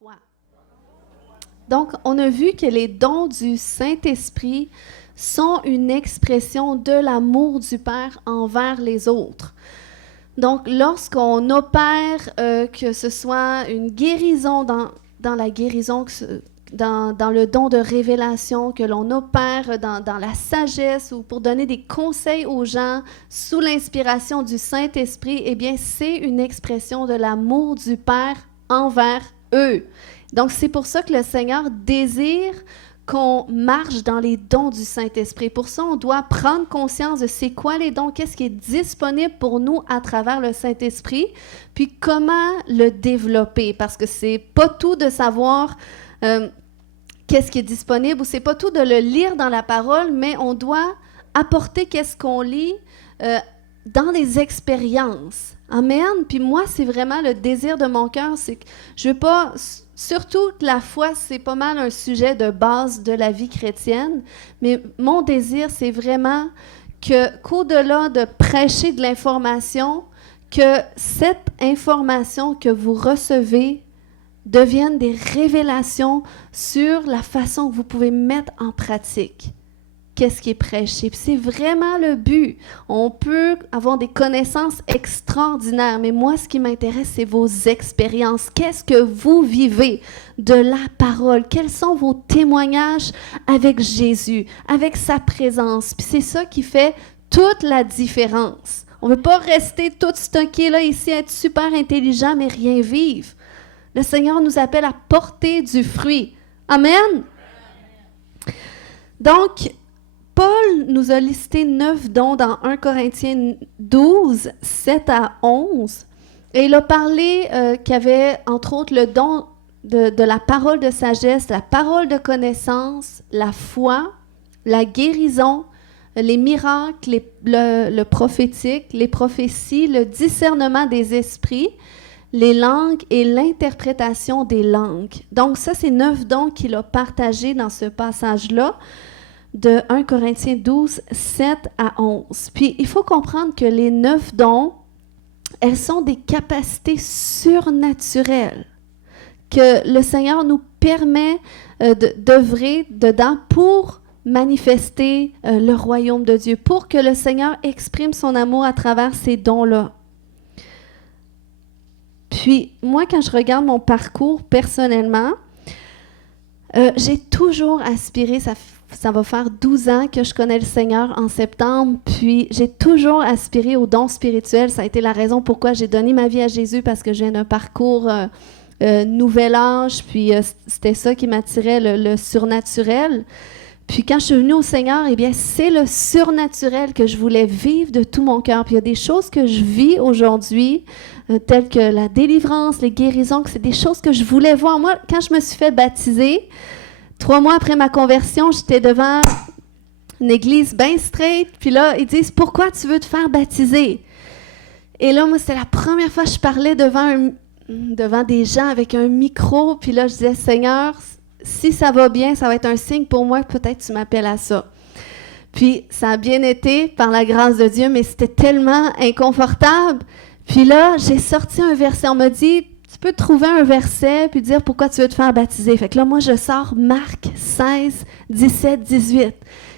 foi. Donc, on a vu que les dons du Saint-Esprit sont une expression de l'amour du Père envers les autres. Donc, lorsqu'on opère, que ce soit une guérison dans la guérison, dans le don de révélation, que l'on opère dans la sagesse ou pour donner des conseils aux gens sous l'inspiration du Saint-Esprit, eh bien, c'est une expression de l'amour du Père envers eux. Donc, c'est pour ça que le Seigneur désire qu'on marche dans les dons du Saint-Esprit. Pour ça, on doit prendre conscience de c'est quoi les dons, qu'est-ce qui est disponible pour nous à travers le Saint-Esprit, puis comment le développer. Parce que c'est pas tout de savoir qu'est-ce qui est disponible, ou c'est pas tout de le lire dans la parole, mais on doit apporter qu'est-ce qu'on lit dans les expériences. Amen. Puis moi, c'est vraiment le désir de mon cœur, c'est que je veux pas... Surtout que la foi, c'est pas mal un sujet de base de la vie chrétienne, mais mon désir, c'est vraiment qu'au-delà de prêcher de l'information, que cette information que vous recevez devienne des révélations sur la façon que vous pouvez mettre en pratique qu'est-ce qui est prêché. Puis c'est vraiment le but. On peut avoir des connaissances extraordinaires, mais moi, ce qui m'intéresse, c'est vos expériences. Qu'est-ce que vous vivez de la parole? Quels sont vos témoignages avec Jésus, avec sa présence? Puis c'est ça qui fait toute la différence. On ne veut pas rester tout stocké là, ici, être super intelligent, mais rien vivre. Le Seigneur nous appelle à porter du fruit. Amen? Donc, Paul nous a listé 9 dons dans 1 Corinthiens 12, 7 à 11. Et il a parlé qu'il y avait, entre autres, le don de la parole de sagesse, la parole de connaissance, la foi, la guérison, les miracles, le prophétique, les prophéties, le discernement des esprits, les langues et l'interprétation des langues. Donc ça, c'est 9 dons qu'il a partagés dans ce passage-là, de 1 Corinthiens 12, 7 à 11. Puis, il faut comprendre que les 9 dons, elles sont des capacités surnaturelles que le Seigneur nous permet d'œuvrer dedans pour manifester le royaume de Dieu, pour que le Seigneur exprime son amour à travers ces dons-là. Puis, moi, quand je regarde mon parcours personnellement, j'ai toujours aspiré, ça va faire 12 ans que je connais le Seigneur en septembre, puis j'ai toujours aspiré aux dons spirituels. Ça a été la raison pourquoi j'ai donné ma vie à Jésus, parce que je viens d'un parcours nouvel âge, puis c'était ça qui m'attirait, le surnaturel. Puis quand je suis venue au Seigneur, eh bien, c'est le surnaturel que je voulais vivre de tout mon cœur. Puis il y a des choses que je vis aujourd'hui, telles que la délivrance, les guérisons, que c'est des choses que je voulais voir. Moi, quand je me suis fait baptiser, 3 mois après ma conversion, j'étais devant une église bien straight. Puis là, ils disent « Pourquoi tu veux te faire baptiser? » Et là, moi, c'était la première fois que je parlais devant des gens avec un micro. Puis là, je disais « Seigneur, si ça va bien, ça va être un signe pour moi que peut-être tu m'appelles à ça. » Puis ça a bien été par la grâce de Dieu, mais c'était tellement inconfortable. Puis là, j'ai sorti un verset. On m'a dit « Tu peux trouver un verset puis dire pourquoi tu veux te faire baptiser. » Fait que là, moi, je sors Marc 16, 17, 18.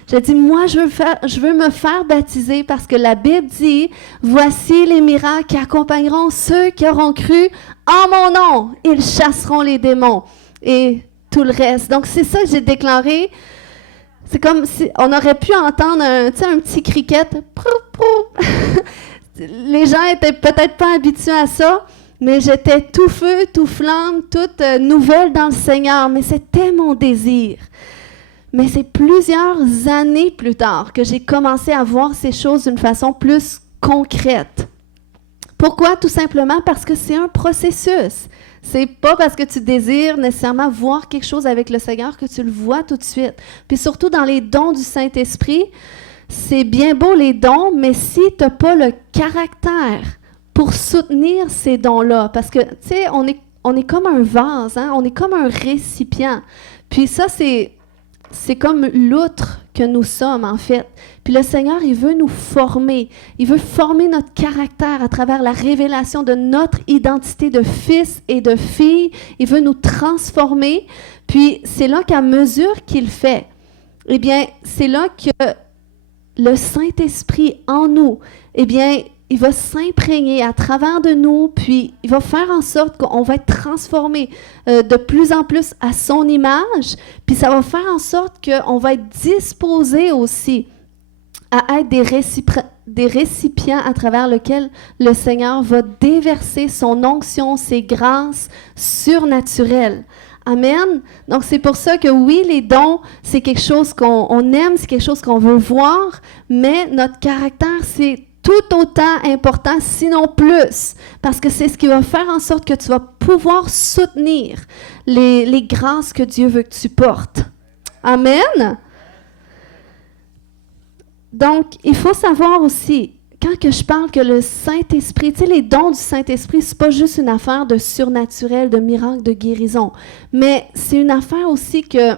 J'ai dit, moi, je veux me faire baptiser parce que la Bible dit, voici les miracles qui accompagneront ceux qui auront cru en mon nom. Ils chasseront les démons et tout le reste. Donc, c'est ça que j'ai déclaré. C'est comme si on aurait pu entendre un petit cricket. Les gens étaient peut-être pas habitués à ça, mais j'étais tout feu, tout flamme, toute nouvelle dans le Seigneur. Mais c'était mon désir. Mais c'est plusieurs années plus tard que j'ai commencé à voir ces choses d'une façon plus concrète. Pourquoi? Tout simplement parce que c'est un processus. C'est pas parce que tu désires nécessairement voir quelque chose avec le Seigneur que tu le vois tout de suite. Puis surtout dans les dons du Saint-Esprit, c'est bien beau les dons, mais si tu n'as pas le caractère pour soutenir ces dons-là, parce que, tu sais, on est comme un vase, hein? On est comme un récipient. Puis ça, c'est c'est comme l'outre que nous sommes, en fait. Puis le Seigneur, il veut nous former. Il veut former notre caractère à travers la révélation de notre identité de fils et de fille. Il veut nous transformer. Puis c'est là qu'à mesure qu'il fait, eh bien, c'est là que le Saint-Esprit en nous, eh bien, il va s'imprégner à travers de nous, puis il va faire en sorte qu'on va être transformé de plus en plus à son image, puis ça va faire en sorte qu'on va être disposé aussi à être des récipients à travers lesquels le Seigneur va déverser son onction, ses grâces surnaturelles. Amen. Donc, c'est pour ça que oui, les dons, c'est quelque chose qu'on aime, c'est quelque chose qu'on veut voir, mais notre caractère, c'est tout autant important, sinon plus, parce que c'est ce qui va faire en sorte que tu vas pouvoir soutenir les grâces que Dieu veut que tu portes. Amen. Donc, il faut savoir aussi, quand que je parle que le Saint-Esprit, tu sais, les dons du Saint-Esprit, c'est pas juste une affaire de surnaturel, de miracle, de guérison, mais c'est une affaire aussi que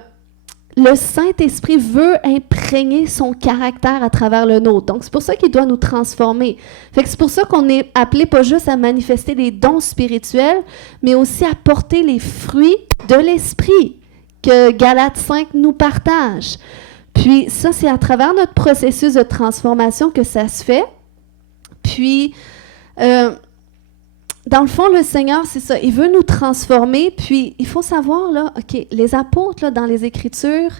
le Saint-Esprit veut imprégner son caractère à travers le nôtre. Donc, c'est pour ça qu'il doit nous transformer. Fait que c'est pour ça qu'on est appelé pas juste à manifester les dons spirituels, mais aussi à porter les fruits de l'Esprit que Galates 5 nous partage. Puis ça, c'est à travers notre processus de transformation que ça se fait. Puis, dans le fond, le Seigneur, c'est ça, il veut nous transformer, puis il faut savoir, là, OK, les apôtres, là, dans les Écritures,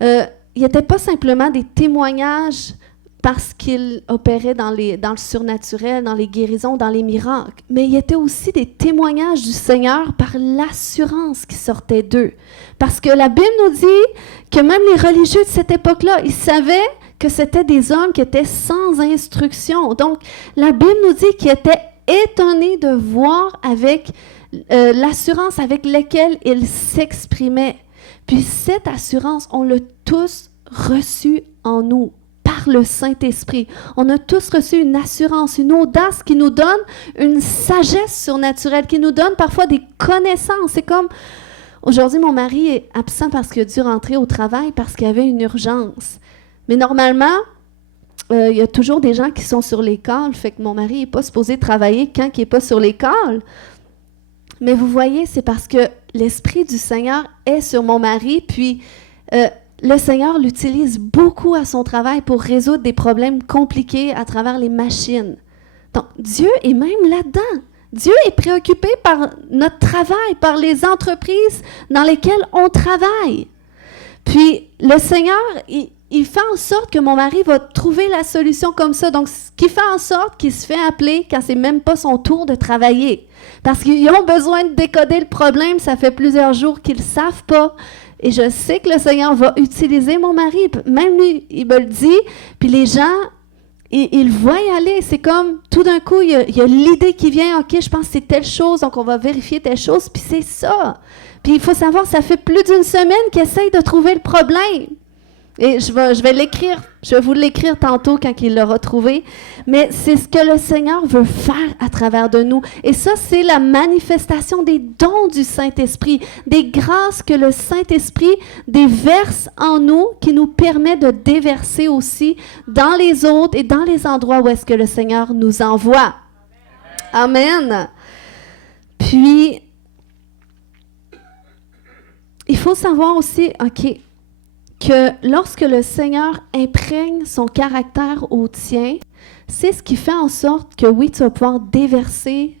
ils n'étaient pas simplement des témoignages parce qu'ils opéraient dans le surnaturel, dans les guérisons, dans les miracles, mais ils étaient aussi des témoignages du Seigneur par l'assurance qui sortait d'eux. Parce que la Bible nous dit que même les religieux de cette époque-là, ils savaient que c'était des hommes qui étaient sans instruction. Donc, la Bible nous dit qu'ils étaient étonné de voir avec l'assurance avec laquelle il s'exprimait. Puis cette assurance, on l'a tous reçue en nous par le Saint-Esprit. On a tous reçu une assurance, une audace qui nous donne une sagesse surnaturelle, qui nous donne parfois des connaissances. C'est comme, aujourd'hui, mon mari est absent parce qu'il a dû rentrer au travail parce qu'il y avait une urgence. Mais normalement, il y a toujours des gens qui sont sur l'école, fait que mon mari n'est pas supposé travailler quand il n'est pas sur l'école. Mais vous voyez, c'est parce que l'Esprit du Seigneur est sur mon mari, puis le Seigneur l'utilise beaucoup à son travail pour résoudre des problèmes compliqués à travers les machines. Donc, Dieu est même là-dedans. Dieu est préoccupé par notre travail, par les entreprises dans lesquelles on travaille. Puis, le Seigneur, il fait en sorte que mon mari va trouver la solution comme ça. Donc, ce qui fait en sorte qu'il se fait appeler quand c'est même pas son tour de travailler. Parce qu'ils ont besoin de décoder le problème. Ça fait plusieurs jours qu'ils ne savent pas. Et je sais que le Seigneur va utiliser mon mari. Même lui, il me le dit. Puis les gens, ils voient y aller. C'est comme, tout d'un coup, il y a l'idée qui vient. OK, je pense que c'est telle chose, donc on va vérifier telle chose. Puis c'est ça. Puis il faut savoir, ça fait plus d'une semaine qu'il essaye de trouver le problème. Et je vais l'écrire, je vais vous l'écrire tantôt quand il l'aura trouvé. Mais c'est ce que le Seigneur veut faire à travers de nous. Et ça, c'est la manifestation des dons du Saint-Esprit, des grâces que le Saint-Esprit déverse en nous, qui nous permet de déverser aussi dans les autres et dans les endroits où est-ce que le Seigneur nous envoie. Amen. Puis, il faut savoir aussi, OK, que lorsque le Seigneur imprègne son caractère au tien, c'est ce qui fait en sorte que oui, tu vas pouvoir déverser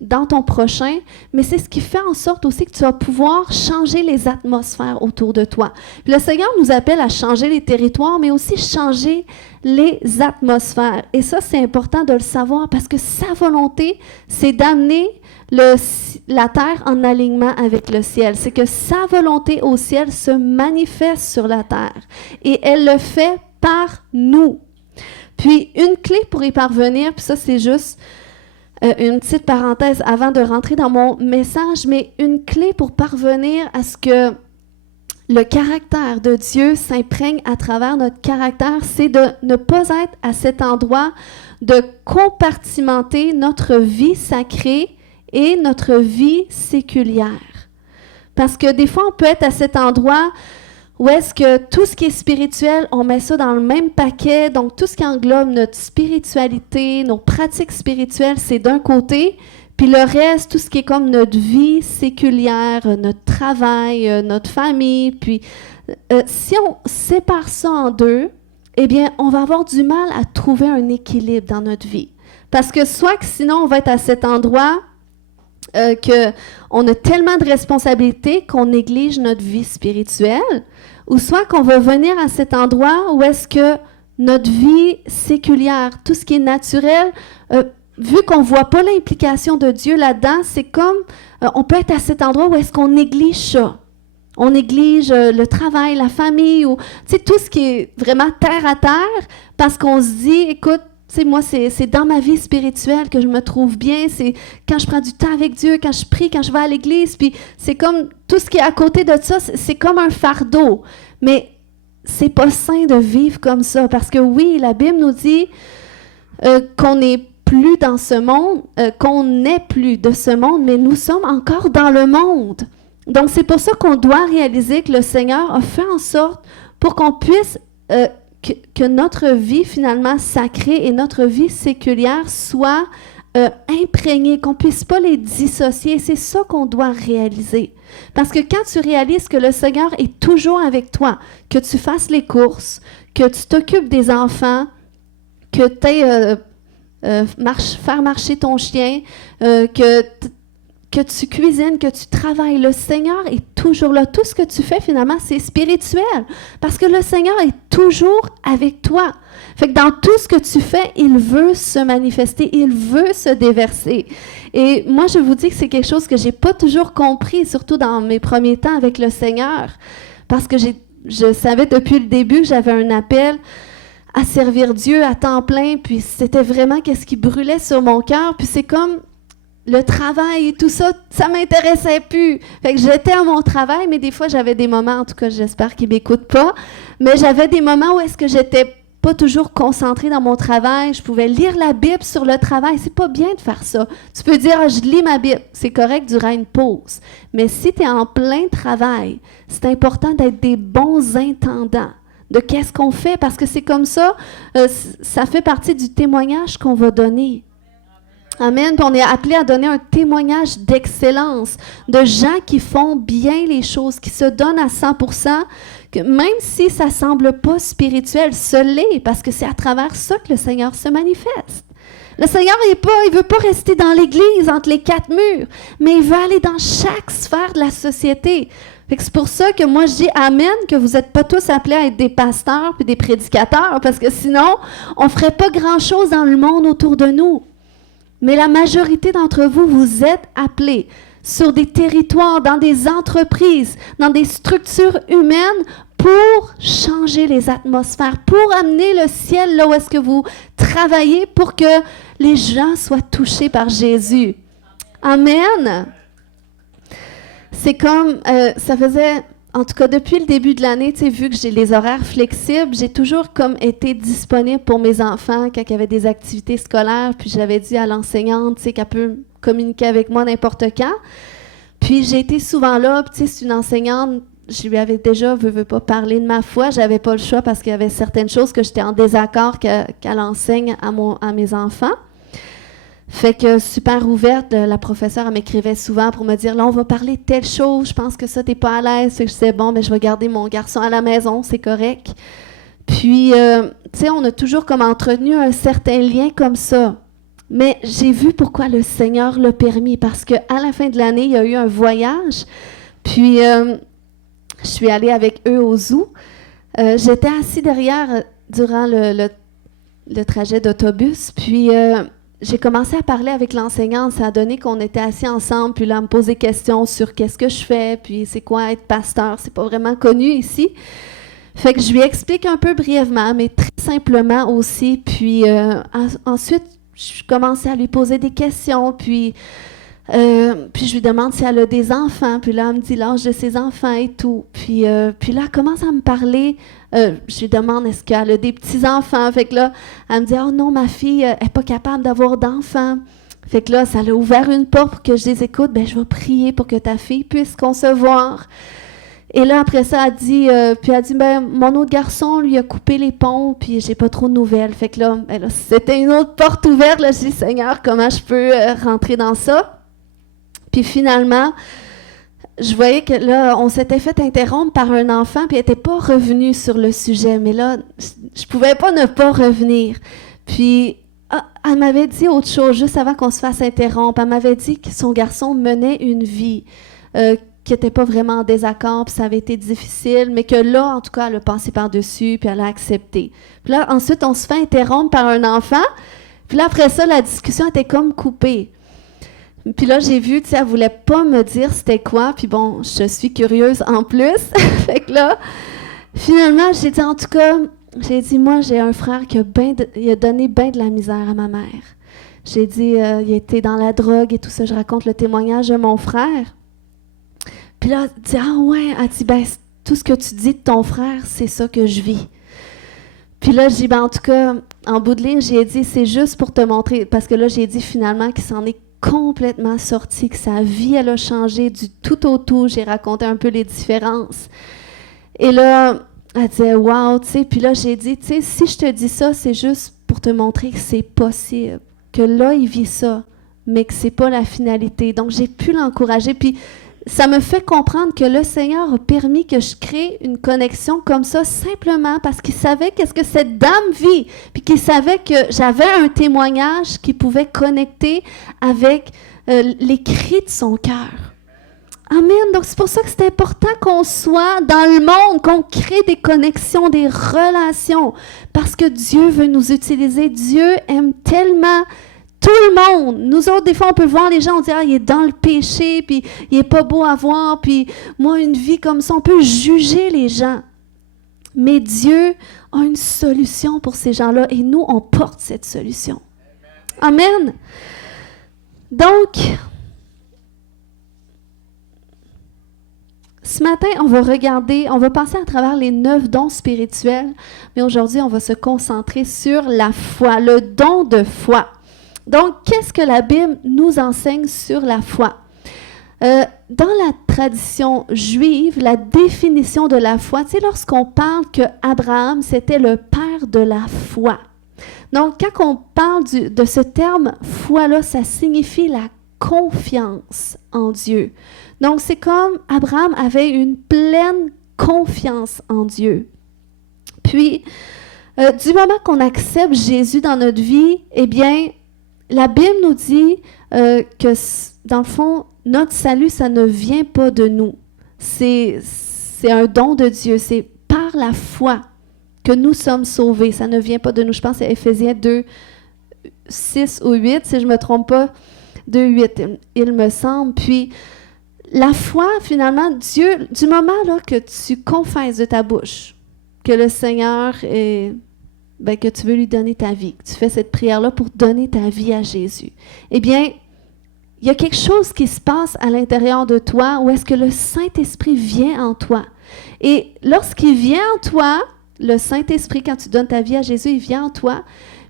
dans ton prochain, mais c'est ce qui fait en sorte aussi que tu vas pouvoir changer les atmosphères autour de toi. Puis le Seigneur nous appelle à changer les territoires, mais aussi changer les atmosphères. Et ça, c'est important de le savoir parce que sa volonté, c'est d'amener la terre en alignement avec le ciel. C'est que sa volonté au ciel se manifeste sur la terre. Et elle le fait par nous. Puis, une clé pour y parvenir, puis ça, c'est juste une petite parenthèse avant de rentrer dans mon message, mais une clé pour parvenir à ce que le caractère de Dieu s'imprègne à travers notre caractère, c'est de ne pas être à cet endroit de compartimenter notre vie sacrée et notre vie séculière. Parce que des fois, on peut être à cet endroit Ou est-ce que tout ce qui est spirituel, on met ça dans le même paquet, donc tout ce qui englobe notre spiritualité, nos pratiques spirituelles, c'est d'un côté, puis le reste, tout ce qui est comme notre vie séculière, notre travail, notre famille, puis si on sépare ça en deux, eh bien, on va avoir du mal à trouver un équilibre dans notre vie. Parce que soit que sinon, on va être à cet endroit qu'on a tellement de responsabilités qu'on néglige notre vie spirituelle, ou soit qu'on va venir à cet endroit où est-ce que notre vie séculière, tout ce qui est naturel, vu qu'on ne voit pas l'implication de Dieu là-dedans, c'est comme, on peut être à cet endroit où est-ce qu'on néglige ça. On néglige le travail, la famille, ou tout ce qui est vraiment terre à terre, parce qu'on se dit, écoute, moi, c'est dans ma vie spirituelle que je me trouve bien, c'est quand je prends du temps avec Dieu, quand je prie, quand je vais à l'église, puis c'est comme, tout ce qui est à côté de ça, c'est comme un fardeau. Mais c'est pas sain de vivre comme ça, parce que oui, la Bible nous dit qu'on n'est plus dans ce monde, qu'on n'est plus de ce monde, mais nous sommes encore dans le monde. Donc, c'est pour ça qu'on doit réaliser que le Seigneur a fait en sorte pour qu'on puisse, que notre vie finalement sacrée et notre vie séculière soit imprégnée, qu'on ne puisse pas les dissocier. C'est ça qu'on doit réaliser. Parce que quand tu réalises que le Seigneur est toujours avec toi, que tu fasses les courses, que tu t'occupes des enfants, que tu aies faire marcher ton chien, que tu cuisines, que tu travailles, le Seigneur est toujours là. Tout ce que tu fais, finalement, c'est spirituel. Parce que le Seigneur est toujours avec toi. Fait que dans tout ce que tu fais, il veut se manifester, il veut se déverser. Et moi, je vous dis que c'est quelque chose que je n'ai pas toujours compris, surtout dans mes premiers temps avec le Seigneur. Parce que je savais depuis le début que j'avais un appel à servir Dieu à temps plein, puis c'était vraiment qu'est-ce qui brûlait sur mon cœur. Puis c'est comme le travail et tout ça, ça m'intéressait plus. Fait que j'étais à mon travail, mais des fois, j'avais des moments, en tout cas, j'espère qu'ils ne m'écoutent pas, mais j'avais des moments où est-ce que j'étais pas toujours concentrée dans mon travail. Je pouvais lire la Bible sur le travail. C'est pas bien de faire ça. Tu peux dire, je lis ma Bible. C'est correct durant une pause. Mais si tu es en plein travail, c'est important d'être des bons intendants de qu'est-ce qu'on fait, parce que c'est comme ça, ça fait partie du témoignage qu'on va donner. Amen. Puis on est appelé à donner un témoignage d'excellence, de gens qui font bien les choses, qui se donnent à 100%, que même si ça ne semble pas spirituel, ce l'est, parce que c'est à travers ça que le Seigneur se manifeste. Le Seigneur, il ne veut pas rester dans l'Église, entre les quatre murs, mais il veut aller dans chaque sphère de la société. C'est pour ça que moi, je dis amen, que vous n'êtes pas tous appelés à être des pasteurs puis des prédicateurs, parce que sinon, on ne ferait pas grand-chose dans le monde autour de nous. Mais la majorité d'entre vous, vous êtes appelés sur des territoires, dans des entreprises, dans des structures humaines pour changer les atmosphères, pour amener le ciel là où est-ce que vous travaillez, pour que les gens soient touchés par Jésus. Amen. C'est comme, ça faisait, en tout cas depuis le début de l'année, tu sais, vu que j'ai les horaires flexibles, j'ai toujours comme été disponible pour mes enfants quand il y avait des activités scolaires, puis j'avais dit à l'enseignante, tu sais, qu'elle peut communiquer avec moi n'importe quand. Puis j'ai été souvent là, puis tu sais, c'est une enseignante, je lui avais déjà, veux pas parler de ma foi, j'avais pas le choix parce qu'il y avait certaines choses que j'étais en désaccord qu'elle enseigne à mes enfants. Fait que super ouverte, la professeure elle m'écrivait souvent pour me dire, là, on va parler de telle chose, je pense que ça, t'es pas à l'aise. Fait que je disais, bon, ben, je vais garder mon garçon à la maison, c'est correct. Puis, tu sais, on a toujours comme entretenu un certain lien comme ça. Mais j'ai vu pourquoi le Seigneur l'a permis, parce qu'à la fin de l'année, il y a eu un voyage. Puis, je suis allée avec eux au zoo. J'étais assise derrière durant le trajet d'autobus, puis j'ai commencé à parler avec l'enseignante. Ça a donné qu'on était assis ensemble, puis là, elle me posait des questions sur qu'est-ce que je fais, puis c'est quoi être pasteur. C'est pas vraiment connu ici. Fait que je lui explique un peu brièvement, mais très simplement aussi. Puis ensuite, je commençais à lui poser des questions, puis je lui demande si elle a des enfants. Puis là, elle me dit l'âge de ses enfants et tout. Puis là, elle commence à me parler. Je lui demande est-ce qu'elle a des petits-enfants. Fait que là, elle me dit « Oh non, ma fille n'est pas capable d'avoir d'enfants. » Fait que là, ça l'a ouvert une porte pour que je dise « Écoute, ben, je vais prier pour que ta fille puisse concevoir. » Et là, après ça, puis elle a dit, ben, mon autre garçon, lui, a coupé les ponts, puis j'ai pas trop de nouvelles. Fait que là, ben là, c'était une autre porte ouverte. Là, je dis, Seigneur, comment je peux rentrer dans ça? Puis finalement, je voyais que là, on s'était fait interrompre par un enfant, puis elle n'était pas revenue sur le sujet. Mais là, je pouvais pas ne pas revenir. Puis, elle m'avait dit autre chose, juste avant qu'on se fasse interrompre. Elle m'avait dit que son garçon menait une vie qui n'était pas vraiment en désaccord, puis ça avait été difficile, mais que là, en tout cas, elle a passé par-dessus, puis elle a accepté. Puis là, ensuite, on se fait interrompre par un enfant, puis là, après ça, la discussion était comme coupée. Puis là, j'ai vu, tu sais, elle voulait pas me dire c'était quoi, puis bon, je suis curieuse en plus. Fait que là, finalement, j'ai dit, en tout cas, j'ai dit, moi, j'ai un frère qui a donné bien de la misère à ma mère. J'ai dit, il était dans la drogue et tout ça, je raconte le témoignage de mon frère. Puis là, elle dit, ah ouais, elle dit, ben, tout ce que tu dis de ton frère, c'est ça que je vis. Puis là, j'ai dit, ben, en tout cas, en bout de ligne, j'ai dit, c'est juste pour te montrer, parce que là, j'ai dit finalement qu'il s'en est complètement sorti, que sa vie, elle a changé du tout au tout. J'ai raconté un peu les différences. Et là, elle disait, wow, tu sais, puis là, j'ai dit, tu sais, si je te dis ça, c'est juste pour te montrer que c'est possible, que là, il vit ça, mais que c'est pas la finalité. Donc, j'ai pu l'encourager, puis ça me fait comprendre que le Seigneur a permis que je crée une connexion comme ça simplement parce qu'il savait qu'est-ce que cette dame vit, puis qu'il savait que j'avais un témoignage qui pouvait connecter avec les cris de son cœur. Amen. Donc, c'est pour ça que c'est important qu'on soit dans le monde, qu'on crée des connexions, des relations, parce que Dieu veut nous utiliser. Dieu aime tellement tout le monde. Nous autres, des fois, on peut voir les gens, on dit, ah, il est dans le péché, puis il est pas beau à voir, puis moi, une vie comme ça, on peut juger les gens. Mais Dieu a une solution pour ces gens-là, et nous, on porte cette solution. Amen. Donc, ce matin, on va passer à travers les 9 dons spirituels, mais aujourd'hui, on va se concentrer sur la foi, le don de foi. Donc, qu'est-ce que la Bible nous enseigne sur la foi? Dans la tradition juive, la définition de la foi, tu sais, lorsqu'on parle qu'Abraham, c'était le père de la foi. Donc, quand on parle de ce terme foi-là, ça signifie la confiance en Dieu. Donc, c'est comme Abraham avait une pleine confiance en Dieu. Puis, du moment qu'on accepte Jésus dans notre vie, eh bien, la Bible nous dit que, dans le fond, notre salut, ça ne vient pas de nous. C'est un don de Dieu. C'est par la foi que nous sommes sauvés. Ça ne vient pas de nous. Je pense que c'est Éphésiens 2, 6 ou 8, si je ne me trompe pas. 2, 8, il me semble. Puis, la foi, finalement, Dieu, du moment là, que tu confesses de ta bouche que le Seigneur est... Ben, que tu veux lui donner ta vie, que tu fais cette prière-là pour donner ta vie à Jésus, eh bien, il y a quelque chose qui se passe à l'intérieur de toi où est-ce que le Saint-Esprit vient en toi. Et lorsqu'il vient en toi, le Saint-Esprit, quand tu donnes ta vie à Jésus, il vient en toi,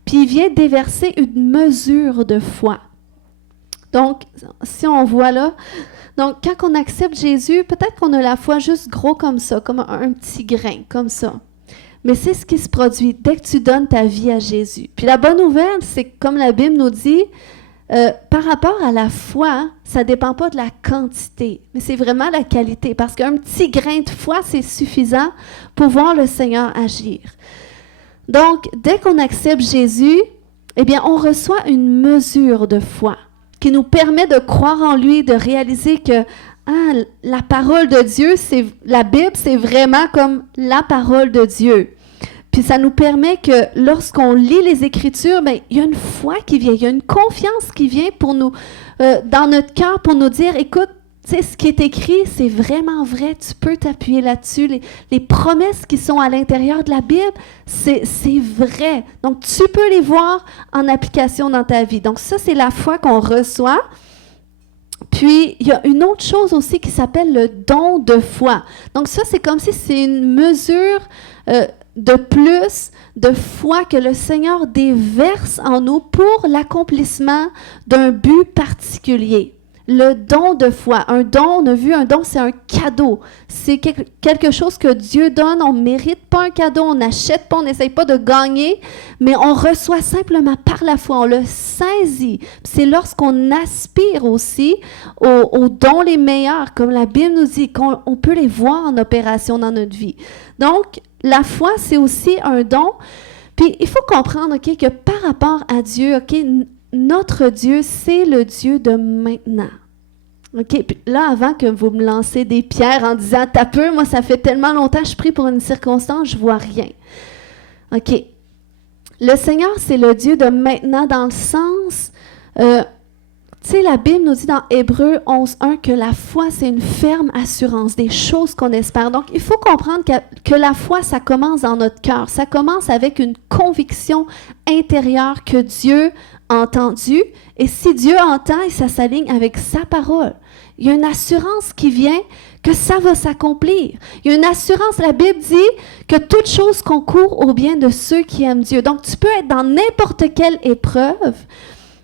puis il vient déverser une mesure de foi. Donc, si on voit là, donc quand on accepte Jésus, peut-être qu'on a la foi juste gros comme ça, comme un petit grain, comme ça. Mais c'est ce qui se produit dès que tu donnes ta vie à Jésus. Puis la bonne nouvelle, c'est que comme la Bible nous dit, par rapport à la foi, ça ne dépend pas de la quantité, mais c'est vraiment la qualité. Parce qu'un petit grain de foi, c'est suffisant pour voir le Seigneur agir. Donc, dès qu'on accepte Jésus, eh bien, on reçoit une mesure de foi qui nous permet de croire en lui, de réaliser que la parole de Dieu, la Bible, c'est vraiment comme la parole de Dieu. Puis ça nous permet que lorsqu'on lit les Écritures, bien, il y a une foi qui vient, il y a une confiance qui vient pour nous, dans notre cœur pour nous dire, écoute, tu sais, ce qui est écrit, c'est vraiment vrai, tu peux t'appuyer là-dessus. Les promesses qui sont à l'intérieur de la Bible, c'est vrai. Donc, tu peux les voir en application dans ta vie. Donc, ça, c'est la foi qu'on reçoit. Puis, il y a une autre chose aussi qui s'appelle le don de foi. Donc, ça, c'est comme si c'est une mesure de plus de foi que le Seigneur déverse en nous pour l'accomplissement d'un but particulier. le don de foi. Un don, on a vu, un don, c'est un cadeau. C'est quelque chose que Dieu donne. On ne mérite pas un cadeau, on n'achète pas, on n'essaye pas de gagner, mais on reçoit simplement par la foi, on le saisit. C'est lorsqu'on aspire aussi aux dons les meilleurs, comme la Bible nous dit, qu'on peut les voir en opération dans notre vie. Donc, la foi, c'est aussi un don. Puis, il faut comprendre, OK, que par rapport à Dieu, OK, notre Dieu, c'est le Dieu de maintenant. OK, puis là, avant que vous me lancez des pierres en disant « T'as peu, moi, ça fait tellement longtemps que je prie pour une circonstance, je vois rien. » OK. Le Seigneur, c'est le Dieu de maintenant dans le sens... tu sais, la Bible nous dit dans Hébreux 11.1 que la foi, c'est une ferme assurance des choses qu'on espère. Donc, il faut comprendre que la foi, ça commence dans notre cœur. Ça commence avec une conviction intérieure que Dieu a entendu. Et si Dieu entend, ça s'aligne avec sa parole. Il y a une assurance qui vient que ça va s'accomplir. Il y a une assurance, la Bible dit que toute chose concourt au bien de ceux qui aiment Dieu. Donc, tu peux être dans n'importe quelle épreuve,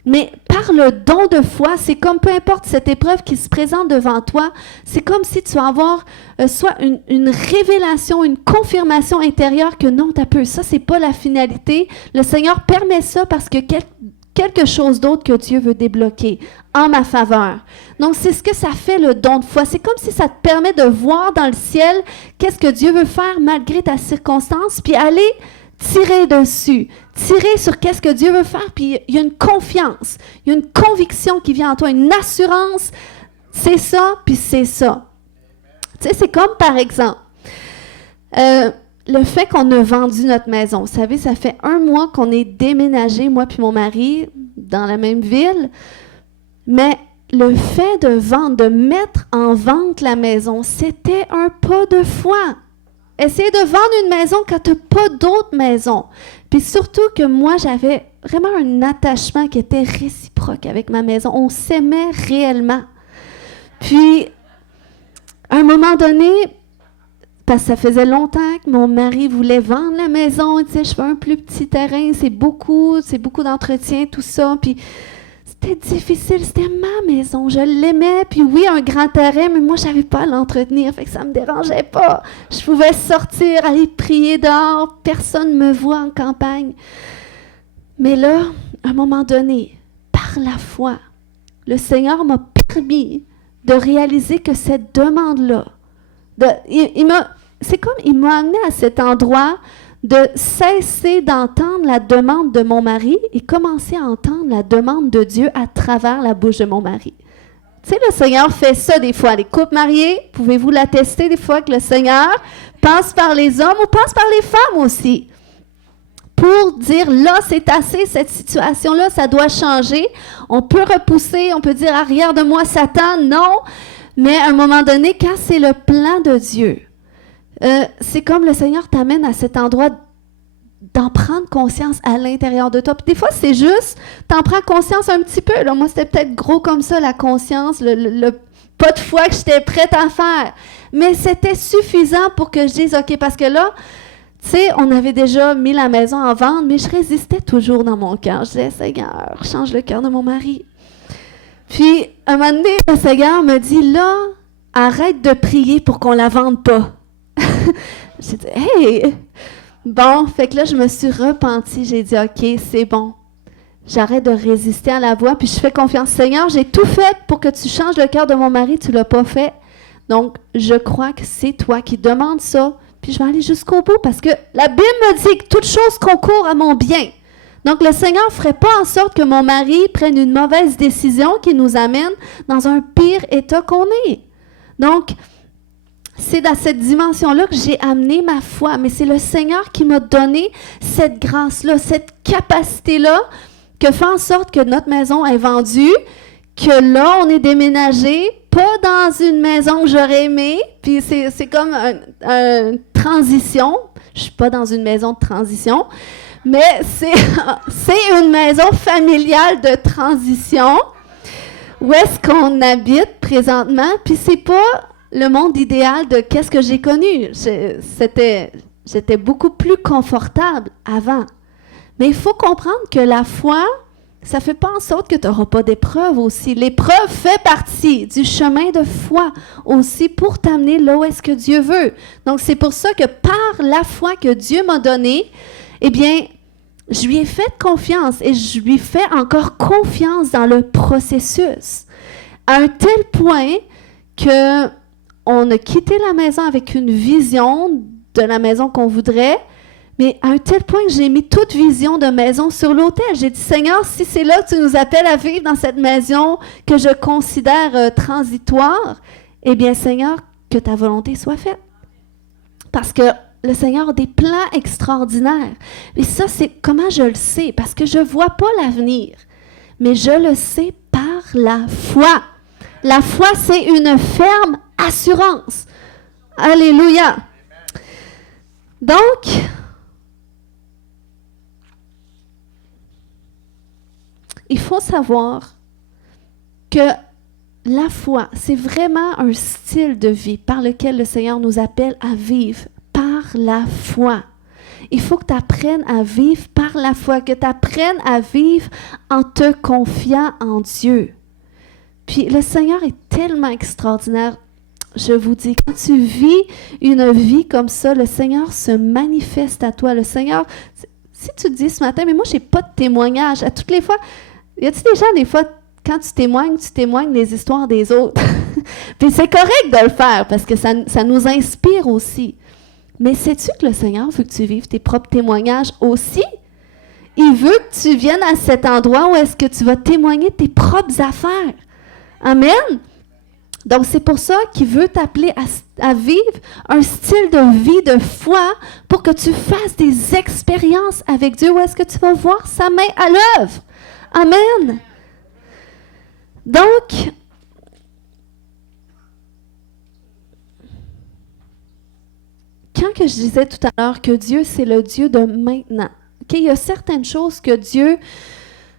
mais par le don de foi, c'est comme peu importe cette épreuve qui se présente devant toi, c'est comme si tu vas avoir soit une révélation, une confirmation intérieure que non, t'as peu. Ça, c'est pas la finalité. Le Seigneur permet ça parce que quelque chose d'autre que Dieu veut débloquer en ma faveur. Donc, c'est ce que ça fait le don de foi. C'est comme si ça te permet de voir dans le ciel qu'est-ce que Dieu veut faire malgré ta circonstance, puis aller tirer dessus, tirer sur qu'est-ce que Dieu veut faire, puis il y a une confiance, il y a une conviction qui vient en toi, une assurance, c'est ça, puis c'est ça. Tu sais, c'est comme par exemple, le fait qu'on a vendu notre maison. Vous savez, ça fait 1 mois qu'on est déménagé, moi puis mon mari, dans la même ville, mais le fait de vendre, de mettre en vente la maison, c'était un pas de foi. Essayer de vendre une maison quand tu n'as pas d'autres maisons. Puis surtout que moi, j'avais vraiment un attachement qui était réciproque avec ma maison. On s'aimait réellement. Puis, à un moment donné, parce que ça faisait longtemps que mon mari voulait vendre la maison, il disait, je veux un plus petit terrain, c'est beaucoup d'entretien, tout ça. Puis, c'était difficile, c'était ma maison, je l'aimais, puis oui, un grand terrain, mais moi, je n'avais pas à l'entretenir, fait que ça ne me dérangeait pas. Je pouvais sortir, aller prier dehors, personne ne me voit en campagne. Mais là, à un moment donné, par la foi, le Seigneur m'a permis de réaliser que cette demande-là, il m'a amené à cet endroit de cesser d'entendre la demande de mon mari et commencer à entendre la demande de Dieu à travers la bouche de mon mari. Tu sais, le Seigneur fait ça des fois. Les couples mariés, pouvez-vous l'attester des fois que le Seigneur passe par les hommes ou passe par les femmes aussi pour dire, là, c'est assez, cette situation-là, ça doit changer. On peut repousser, on peut dire, arrière de moi, Satan, non. Mais à un moment donné, quand c'est le plan de Dieu, c'est comme le Seigneur t'amène à cet endroit d'en prendre conscience à l'intérieur de toi. Puis des fois, c'est juste, t'en prends conscience un petit peu. Là. Moi, c'était peut-être gros comme ça, la conscience, le pas de foi que j'étais prête à faire. Mais c'était suffisant pour que je dise, OK, parce que là, tu sais, on avait déjà mis la maison en vente, mais je résistais toujours dans mon cœur. Je disais, Seigneur, change le cœur de mon mari. Puis, à un moment donné, le Seigneur me dit, là, arrête de prier pour qu'on la vende pas. J'ai dit, hey! Bon, fait que là, je me suis repentie. J'ai dit, OK, c'est bon. J'arrête de résister à la voix, puis je fais confiance. Seigneur, j'ai tout fait pour que tu changes le cœur de mon mari, tu ne l'as pas fait. Donc, je crois que c'est toi qui demandes ça, puis je vais aller jusqu'au bout, parce que la Bible me dit que toute chose concourt à mon bien. Donc, le Seigneur ne ferait pas en sorte que mon mari prenne une mauvaise décision qui nous amène dans un pire état qu'on est. Donc, c'est dans cette dimension-là que j'ai amené ma foi. Mais c'est le Seigneur qui m'a donné cette grâce-là, cette capacité-là, qui fait en sorte que notre maison est vendue, que là, on est déménagé, pas dans une maison que j'aurais aimée, puis c'est comme une transition. Je ne suis pas dans une maison de transition, mais c'est une maison familiale de transition où est-ce qu'on habite présentement, puis c'est pas le monde idéal de qu'est-ce que j'ai connu. J'étais beaucoup plus confortable avant. Mais il faut comprendre que la foi, ça ne fait pas en sorte que tu n'auras pas d'épreuve aussi. L'épreuve fait partie du chemin de foi aussi pour t'amener là où est-ce que Dieu veut. Donc, c'est pour ça que par la foi que Dieu m'a donnée, eh bien, je lui ai fait confiance et je lui fais encore confiance dans le processus. À un tel point qu'on a quitté la maison avec une vision de la maison qu'on voudrait, mais à un tel point que j'ai mis toute vision de maison sur l'autel. J'ai dit, Seigneur, si c'est là que tu nous appelles à vivre dans cette maison que je considère transitoire, eh bien, Seigneur, que ta volonté soit faite. Parce que le Seigneur a des plans extraordinaires. Et ça, c'est comment je le sais? Parce que je ne vois pas l'avenir, mais je le sais par la foi. La foi, c'est une ferme assurance. Alléluia. Donc, il faut savoir que la foi, c'est vraiment un style de vie par lequel le Seigneur nous appelle à vivre par la foi. Il faut que tu apprennes à vivre par la foi, que tu apprennes à vivre en te confiant en Dieu. Puis le Seigneur est tellement extraordinaire. Je vous dis, quand tu vis une vie comme ça, le Seigneur se manifeste à toi. Le Seigneur, si tu te dis ce matin, mais moi, je n'ai pas de témoignage. À toutes les fois, y a-t-il des gens, des fois, quand tu témoignes les histoires des autres. Puis c'est correct de le faire parce que ça nous inspire aussi. Mais sais-tu que le Seigneur veut que tu vives tes propres témoignages aussi? Il veut que tu viennes à cet endroit où est-ce que tu vas témoigner tes propres affaires. Amen? Donc, c'est pour ça qu'il veut t'appeler à vivre un style de vie de foi pour que tu fasses des expériences avec Dieu où est-ce que tu vas voir sa main à l'œuvre. Amen. Donc, quand que je disais tout à l'heure que Dieu, c'est le Dieu de maintenant, il y a certaines choses que Dieu,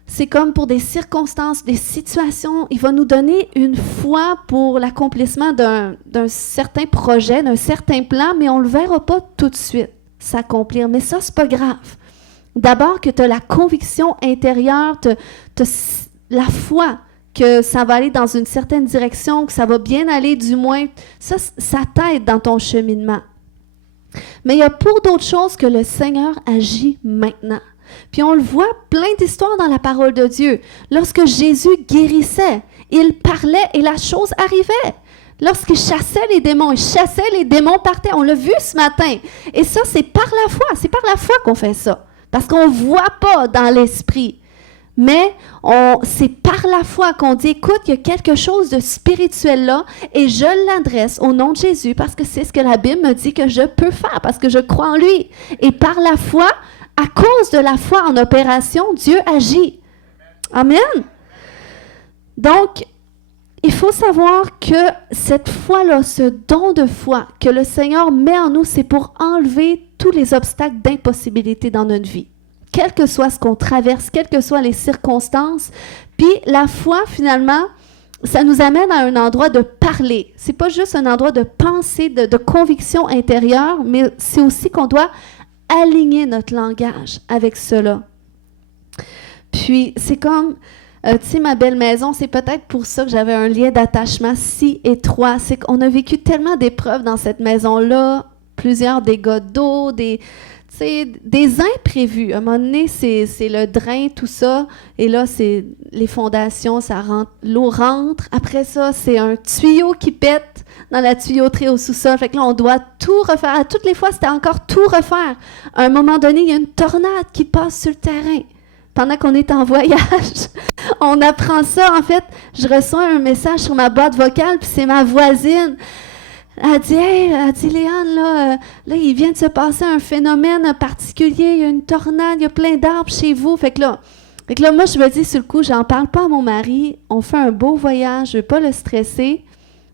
c'est comme pour des circonstances, des situations, il va nous donner une foi pour l'accomplissement d'un certain projet, d'un certain plan, mais on ne le verra pas tout de suite s'accomplir. Mais ça, c'est pas grave. D'abord que tu as la conviction intérieure, la foi que ça va aller dans une certaine direction, que ça va bien aller du moins, ça t'aide dans ton cheminement. Mais il y a pour d'autres choses que le Seigneur agit maintenant. Puis on le voit plein d'histoires dans la parole de Dieu. Lorsque Jésus guérissait, il parlait et la chose arrivait. Lorsqu'il chassait les démons partaient. On l'a vu ce matin. Et ça, c'est par la foi. C'est par la foi qu'on fait ça. Parce qu'on ne voit pas dans l'esprit. Mais c'est par la foi qu'on dit, écoute, il y a quelque chose de spirituel là et je l'adresse au nom de Jésus parce que c'est ce que la Bible me dit que je peux faire parce que je crois en lui. Et par la foi, à cause de la foi en opération, Dieu agit. Amen. Donc, il faut savoir que cette foi-là, ce don de foi que le Seigneur met en nous, c'est pour enlever tous les obstacles d'impossibilité dans notre vie. Quel que soit ce qu'on traverse, quelles que soient les circonstances. Puis la foi, finalement, ça nous amène à un endroit de parler. C'est pas juste un endroit de pensée, de conviction intérieure, mais c'est aussi qu'on doit aligner notre langage avec cela. Puis c'est comme, tu sais, ma belle maison, c'est peut-être pour ça que j'avais un lien d'attachement si étroit. C'est qu'on a vécu tellement d'épreuves dans cette maison-là, plusieurs dégâts d'eau, des imprévus. À un moment donné, c'est le drain, tout ça. Et là, c'est les fondations, ça rentre, l'eau rentre. Après ça, c'est un tuyau qui pète dans la tuyauterie au sous-sol. Fait que là, on doit tout refaire. À toutes les fois, c'était encore tout refaire. À un moment donné, il y a une tornade qui passe sur le terrain. Pendant qu'on est en voyage, on apprend ça. En fait, je reçois un message sur ma boîte vocale, puis c'est ma voisine. Elle dit, hey, Léane, là, il vient de se passer un phénomène particulier, il y a une tornade, il y a plein d'arbres chez vous. Fait que là, moi, je me dis, sur le coup, j'en parle pas à mon mari, on fait un beau voyage, je veux pas le stresser.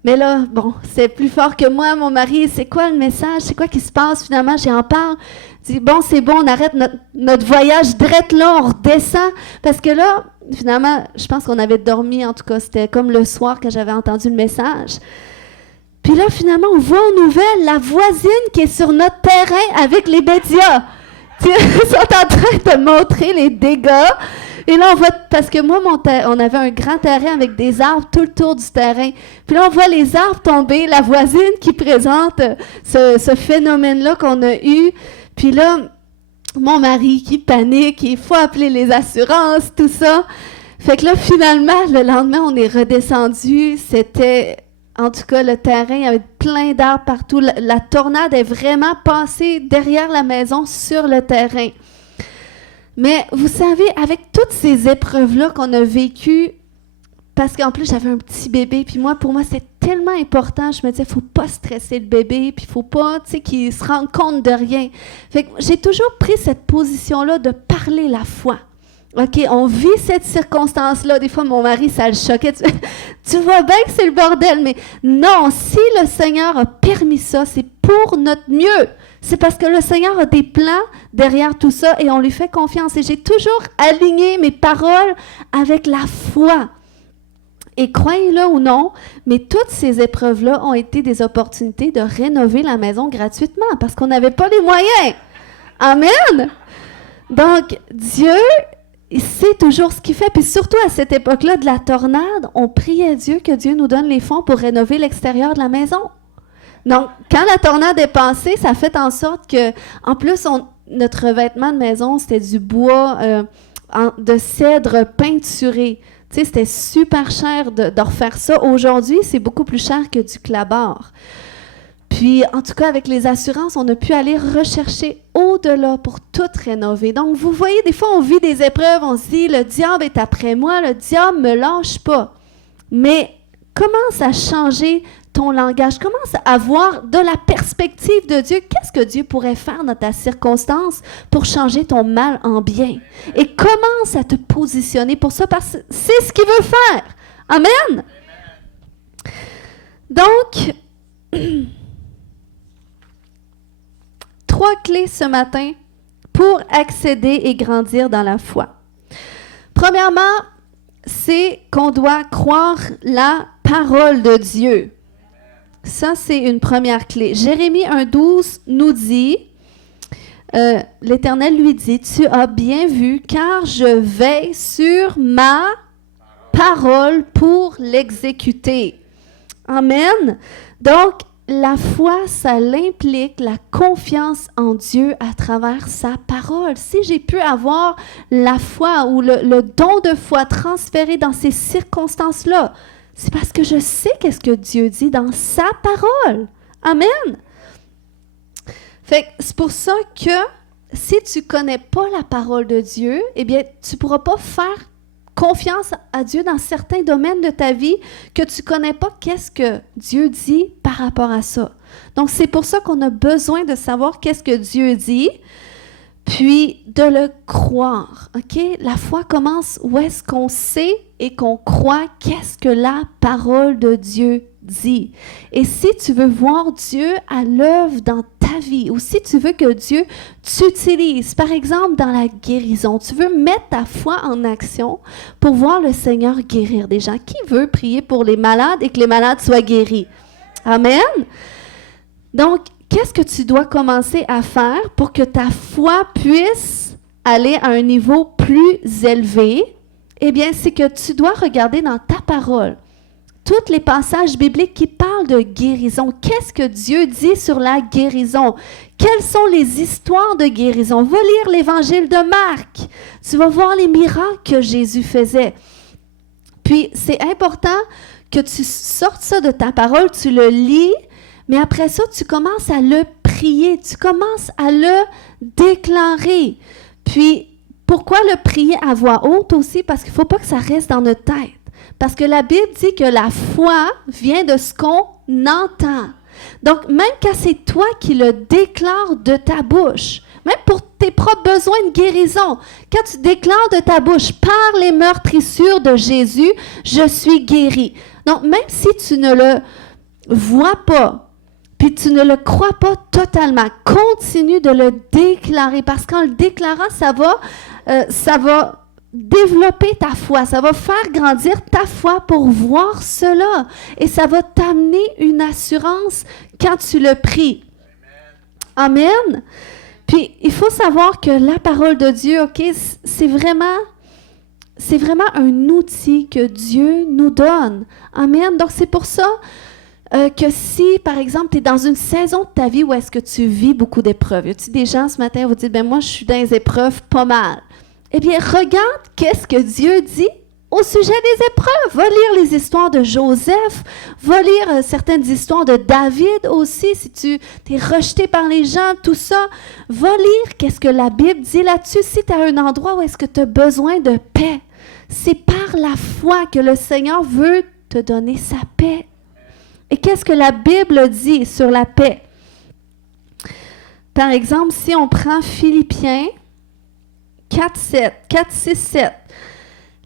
Mais là, bon, c'est plus fort que moi, mon mari, c'est quoi le message, c'est quoi qui se passe finalement, j'en parle. Je dis, bon, c'est bon, on arrête notre voyage direct là, on redescend. Parce que là, finalement, je pense qu'on avait dormi, en tout cas, c'était comme le soir que j'avais entendu le message. Puis là, finalement, on voit aux nouvelles la voisine qui est sur notre terrain avec les médias. Ils sont en train de montrer les dégâts. Et là, on voit, parce que moi, on avait un grand terrain avec des arbres tout le tour du terrain. Puis là, on voit les arbres tomber, la voisine qui présente ce phénomène-là qu'on a eu. Puis là, mon mari qui panique, il faut appeler les assurances, tout ça. Fait que là, finalement, le lendemain, on est redescendu. C'était, en tout cas, le terrain, il y avait plein d'arbres partout. La tornade est vraiment passée derrière la maison sur le terrain. Mais vous savez, avec toutes ces épreuves-là qu'on a vécues, parce qu'en plus, j'avais un petit bébé, puis pour moi, c'est tellement important. Je me disais, il ne faut pas stresser le bébé, puis il ne faut pas, qu'il se rende compte de rien. Fait que j'ai toujours pris cette position-là de parler la foi. OK, on vit cette circonstance-là. Des fois, mon mari, ça le choquait. Tu vois bien que c'est le bordel, mais non, si le Seigneur a permis ça, c'est pour notre mieux. C'est parce que le Seigneur a des plans derrière tout ça et on lui fait confiance. Et j'ai toujours aligné mes paroles avec la foi. Et croyez-le ou non, mais toutes ces épreuves-là ont été des opportunités de rénover la maison gratuitement parce qu'on n'avait pas les moyens. Amen! Donc, Dieu, il sait toujours ce qu'il fait. Puis surtout à cette époque-là de la tornade, on priait Dieu que Dieu nous donne les fonds pour rénover l'extérieur de la maison. Donc, quand la tornade est passée, ça a fait en sorte que, en plus, notre revêtement de maison, c'était du bois de cèdre peinturé. Tu sais, c'était super cher de refaire ça. Aujourd'hui, c'est beaucoup plus cher que du clabard. Puis, en tout cas, avec les assurances, on a pu aller rechercher au-delà pour tout rénover. Donc, vous voyez, des fois, on vit des épreuves, on se dit, le diable est après moi, le diable ne me lâche pas. Mais commence à changer ton langage, commence à avoir de la perspective de Dieu. Qu'est-ce que Dieu pourrait faire dans ta circonstance pour changer ton mal en bien? Et commence à te positionner pour ça, parce que c'est ce qu'il veut faire. Amen! Donc, 3 clés ce matin pour accéder et grandir dans la foi. Premièrement, c'est qu'on doit croire la parole de Dieu. Ça, c'est une première clé. Jérémie 1,12 nous dit, l'Éternel lui dit, « Tu as bien vu, car je veille sur ma parole pour l'exécuter. » Amen. Donc, la foi, ça implique la confiance en Dieu à travers sa parole. Si j'ai pu avoir la foi ou le don de foi transféré dans ces circonstances-là, c'est parce que je sais qu'est-ce que Dieu dit dans sa parole. Amen. Fait que c'est pour ça que si tu ne connais pas la parole de Dieu, eh bien, tu ne pourras pas faire confiance à Dieu dans certains domaines de ta vie que tu ne connais pas qu'est-ce que Dieu dit par rapport à ça. Donc, c'est pour ça qu'on a besoin de savoir qu'est-ce que Dieu dit, puis de le croire. OK? La foi commence où est-ce qu'on sait et qu'on croit qu'est-ce que la parole de Dieu dit. Et si tu veux voir Dieu à l'œuvre dans ta vie, ou si tu veux que Dieu t'utilise, par exemple dans la guérison, tu veux mettre ta foi en action pour voir le Seigneur guérir des gens. Qui veut prier pour les malades et que les malades soient guéris? Amen? Donc, qu'est-ce que tu dois commencer à faire pour que ta foi puisse aller à un niveau plus élevé? Eh bien, c'est que tu dois regarder dans ta parole tous les passages bibliques qui parlent de guérison. Qu'est-ce que Dieu dit sur la guérison? Quelles sont les histoires de guérison? Va lire l'évangile de Marc. Tu vas voir les miracles que Jésus faisait. Puis, c'est important que tu sortes ça de ta parole, tu le lis, mais après ça, tu commences à le prier, tu commences à le déclarer. Puis, pourquoi le prier à voix haute aussi? Parce qu'il ne faut pas que ça reste dans notre tête. Parce que la Bible dit que la foi vient de ce qu'on entend. Donc, même quand c'est toi qui le déclares de ta bouche, même pour tes propres besoins de guérison, quand tu déclares de ta bouche, par les meurtrissures de Jésus, je suis guéri. Donc, même si tu ne le vois pas, puis tu ne le crois pas totalement, continue de le déclarer, parce qu'en le déclarant, ça va développer ta foi, ça va faire grandir ta foi pour voir cela, et ça va t'amener une assurance quand tu le pries. Amen. Puis, il faut savoir que la parole de Dieu, OK, c'est vraiment c'est vraiment un outil que Dieu nous donne. Amen. Donc, c'est pour ça que si, par exemple, tu es dans une saison de ta vie où est-ce que tu vis beaucoup d'épreuves, y a-t-il des gens ce matin vous disent, ben moi, je suis dans les épreuves pas mal. Eh bien, regarde qu'est-ce que Dieu dit au sujet des épreuves. Va lire les histoires de Joseph, va lire certaines histoires de David aussi, si tu es rejeté par les gens, tout ça. Va lire qu'est-ce que la Bible dit là-dessus. Si tu as un endroit où est-ce que tu as besoin de paix, c'est par la foi que le Seigneur veut te donner sa paix. Et qu'est-ce que la Bible dit sur la paix? Par exemple, si on prend Philippiens 4, 6, 7,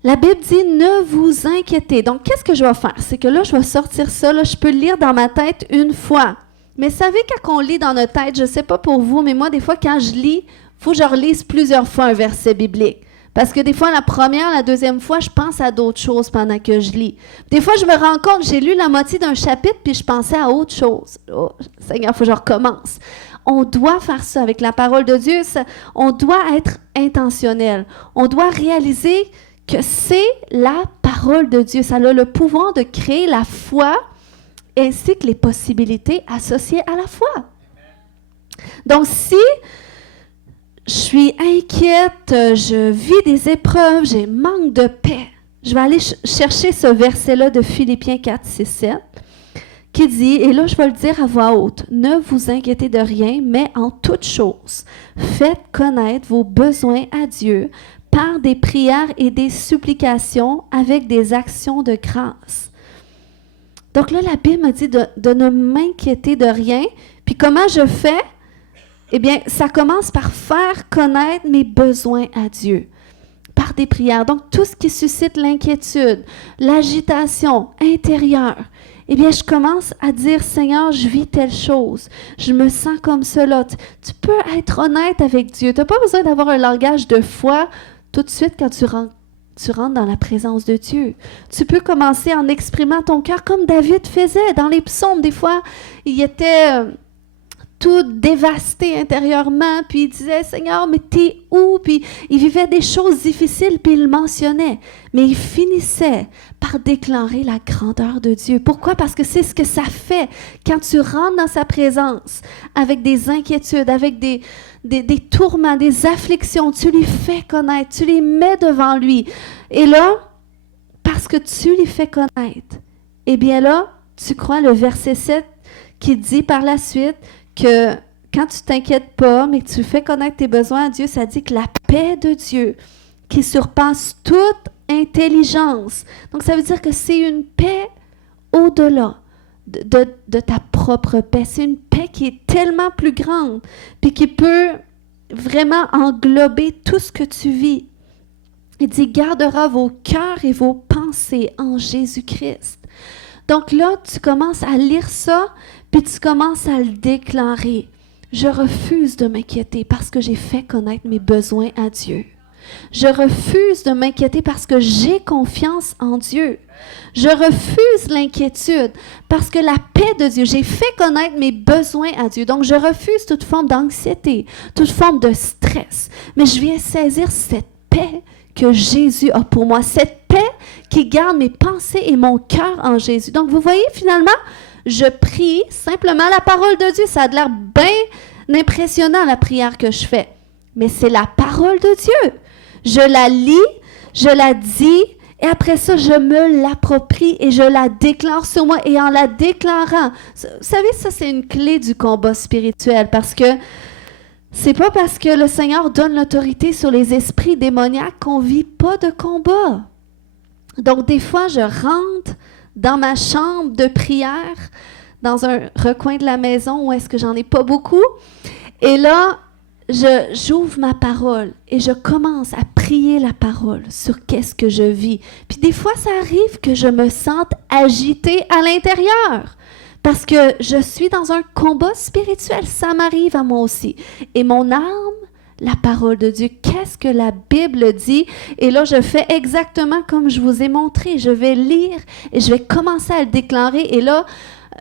la Bible dit « Ne vous inquiétez ». Donc, qu'est-ce que je vais faire? C'est que là, je vais sortir ça, là, je peux le lire dans ma tête une fois. Mais savez, quand on lit dans notre tête, je ne sais pas pour vous, mais moi, des fois, quand je lis, il faut que je relise plusieurs fois un verset biblique. Parce que des fois, la première, la deuxième fois, je pense à d'autres choses pendant que je lis. Des fois, je me rends compte que j'ai lu la moitié d'un chapitre, puis je pensais à autre chose. Oh, Seigneur, il faut que je recommence. On doit faire ça avec la parole de Dieu. On doit être intentionnel. On doit réaliser que c'est la parole de Dieu. Ça a le pouvoir de créer la foi ainsi que les possibilités associées à la foi. Donc, si je suis inquiète, je vis des épreuves, j'ai manque de paix, je vais aller chercher ce verset-là de Philippiens 4, 6, 7, qui dit, et là je vais le dire à voix haute, « Ne vous inquiétez de rien, mais en toutes choses, faites connaître vos besoins à Dieu par des prières et des supplications avec des actions de grâce. » Donc là, la Bible me dit de ne m'inquiéter de rien. Puis comment je fais? Eh bien, ça commence par faire connaître mes besoins à Dieu, par des prières. Donc, tout ce qui suscite l'inquiétude, l'agitation intérieure, eh bien, je commence à dire, Seigneur, je vis telle chose, je me sens comme cela. Tu peux être honnête avec Dieu. Tu n'as pas besoin d'avoir un langage de foi tout de suite quand tu rentres dans la présence de Dieu. Tu peux commencer en exprimant ton cœur comme David faisait dans les psaumes. Des fois, il était tout dévasté intérieurement, puis il disait, Seigneur, mais t'es où? Puis il vivait des choses difficiles, puis il le mentionnait. Mais il finissait par déclarer la grandeur de Dieu. Pourquoi? Parce que c'est ce que ça fait quand tu rentres dans sa présence avec des inquiétudes, avec des tourments, des afflictions. Tu lui fais connaître, tu les mets devant lui. Et là, parce que tu lui fais connaître, eh bien là, tu crois le verset 7 qui dit par la suite que quand tu ne t'inquiètes pas, mais que tu fais connaître tes besoins à Dieu, ça dit que la paix de Dieu qui surpasse toute intelligence. Donc, ça veut dire que c'est une paix au-delà de ta propre paix. C'est une paix qui est tellement plus grande, puis qui peut vraiment englober tout ce que tu vis. Il dit, gardera vos cœurs et vos pensées en Jésus-Christ. Donc là, tu commences à lire ça, puis tu commences à le déclarer. Je refuse de m'inquiéter parce que j'ai fait connaître mes besoins à Dieu. Je refuse de m'inquiéter parce que j'ai confiance en Dieu. Je refuse l'inquiétude parce que la paix de Dieu, j'ai fait connaître mes besoins à Dieu. Donc, je refuse toute forme d'anxiété, toute forme de stress. Mais je viens saisir cette paix que Jésus a pour moi, cette paix qui garde mes pensées et mon cœur en Jésus. Donc, vous voyez, finalement, je prie simplement la parole de Dieu. Ça a l'air bien impressionnant, la prière que je fais. Mais c'est la parole de Dieu. Je la lis, je la dis, et après ça, je me l'approprie et je la déclare sur moi. Et en la déclarant, vous savez, ça, c'est une clé du combat spirituel parce que c'est pas parce que le Seigneur donne l'autorité sur les esprits démoniaques qu'on vit pas de combat. Donc, des fois, je rentre dans ma chambre de prière, dans un recoin de la maison où est-ce que j'en ai pas beaucoup. Et là, j'ouvre ma parole et je commence à prier la parole sur qu'est-ce que je vis. Puis des fois, ça arrive que je me sente agitée à l'intérieur parce que je suis dans un combat spirituel. Ça m'arrive à moi aussi. Et mon âme, la parole de Dieu, qu'est-ce que la Bible dit? Et là, je fais exactement comme je vous ai montré. Je vais lire et je vais commencer à le déclarer. Et là,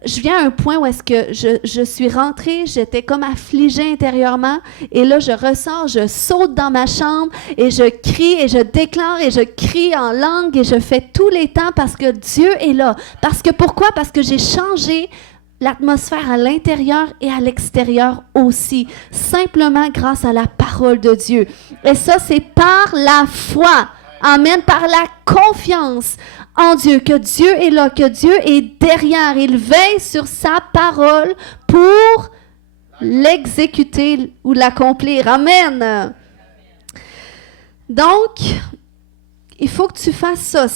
je viens à un point où est-ce que je suis rentrée, j'étais comme affligée intérieurement, et là, je ressors, je saute dans ma chambre, et je crie, et je déclare, et je crie en langue, et je fais tous les temps parce que Dieu est là. Parce que pourquoi? Parce que j'ai changé l'atmosphère à l'intérieur et à l'extérieur aussi, simplement grâce à la parole de Dieu. Et ça, c'est par la foi. Amen, par la confiance en Dieu, que Dieu est là, que Dieu est derrière. Il veille sur sa parole pour l'exécuter ou l'accomplir. Amen. Donc, il faut que tu fasses ça,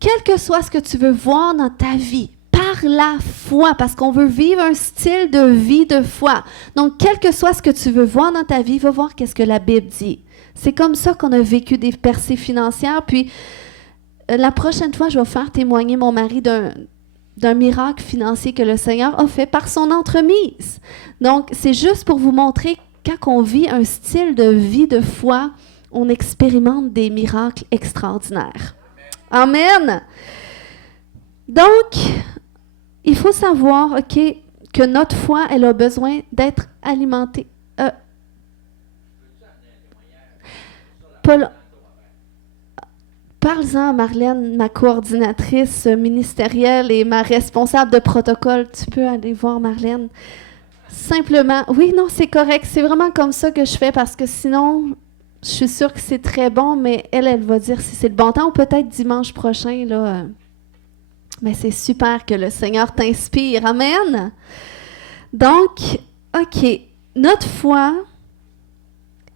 quel que soit ce que tu veux voir dans ta vie, par la foi, parce qu'on veut vivre un style de vie de foi. Donc, quel que soit ce que tu veux voir dans ta vie, va voir qu'est-ce que la Bible dit. C'est comme ça qu'on a vécu des percées financières. Puis, la prochaine fois, je vais faire témoigner mon mari d'un miracle financier que le Seigneur a fait par son entremise. Donc, c'est juste pour vous montrer, quand on vit un style de vie de foi, on expérimente des miracles extraordinaires. Amen! Donc, il faut savoir, OK, que notre foi, elle a besoin d'être alimentée. Parle-en à Marlène, ma coordinatrice ministérielle et ma responsable de protocole. Tu peux aller voir Marlène. Simplement, oui, non, c'est correct. C'est vraiment comme ça que je fais parce que sinon, je suis sûre que c'est très bon, mais elle va dire si c'est le bon temps ou peut-être dimanche prochain, là. Mais c'est super que le Seigneur t'inspire. Amen. Donc, OK, notre foi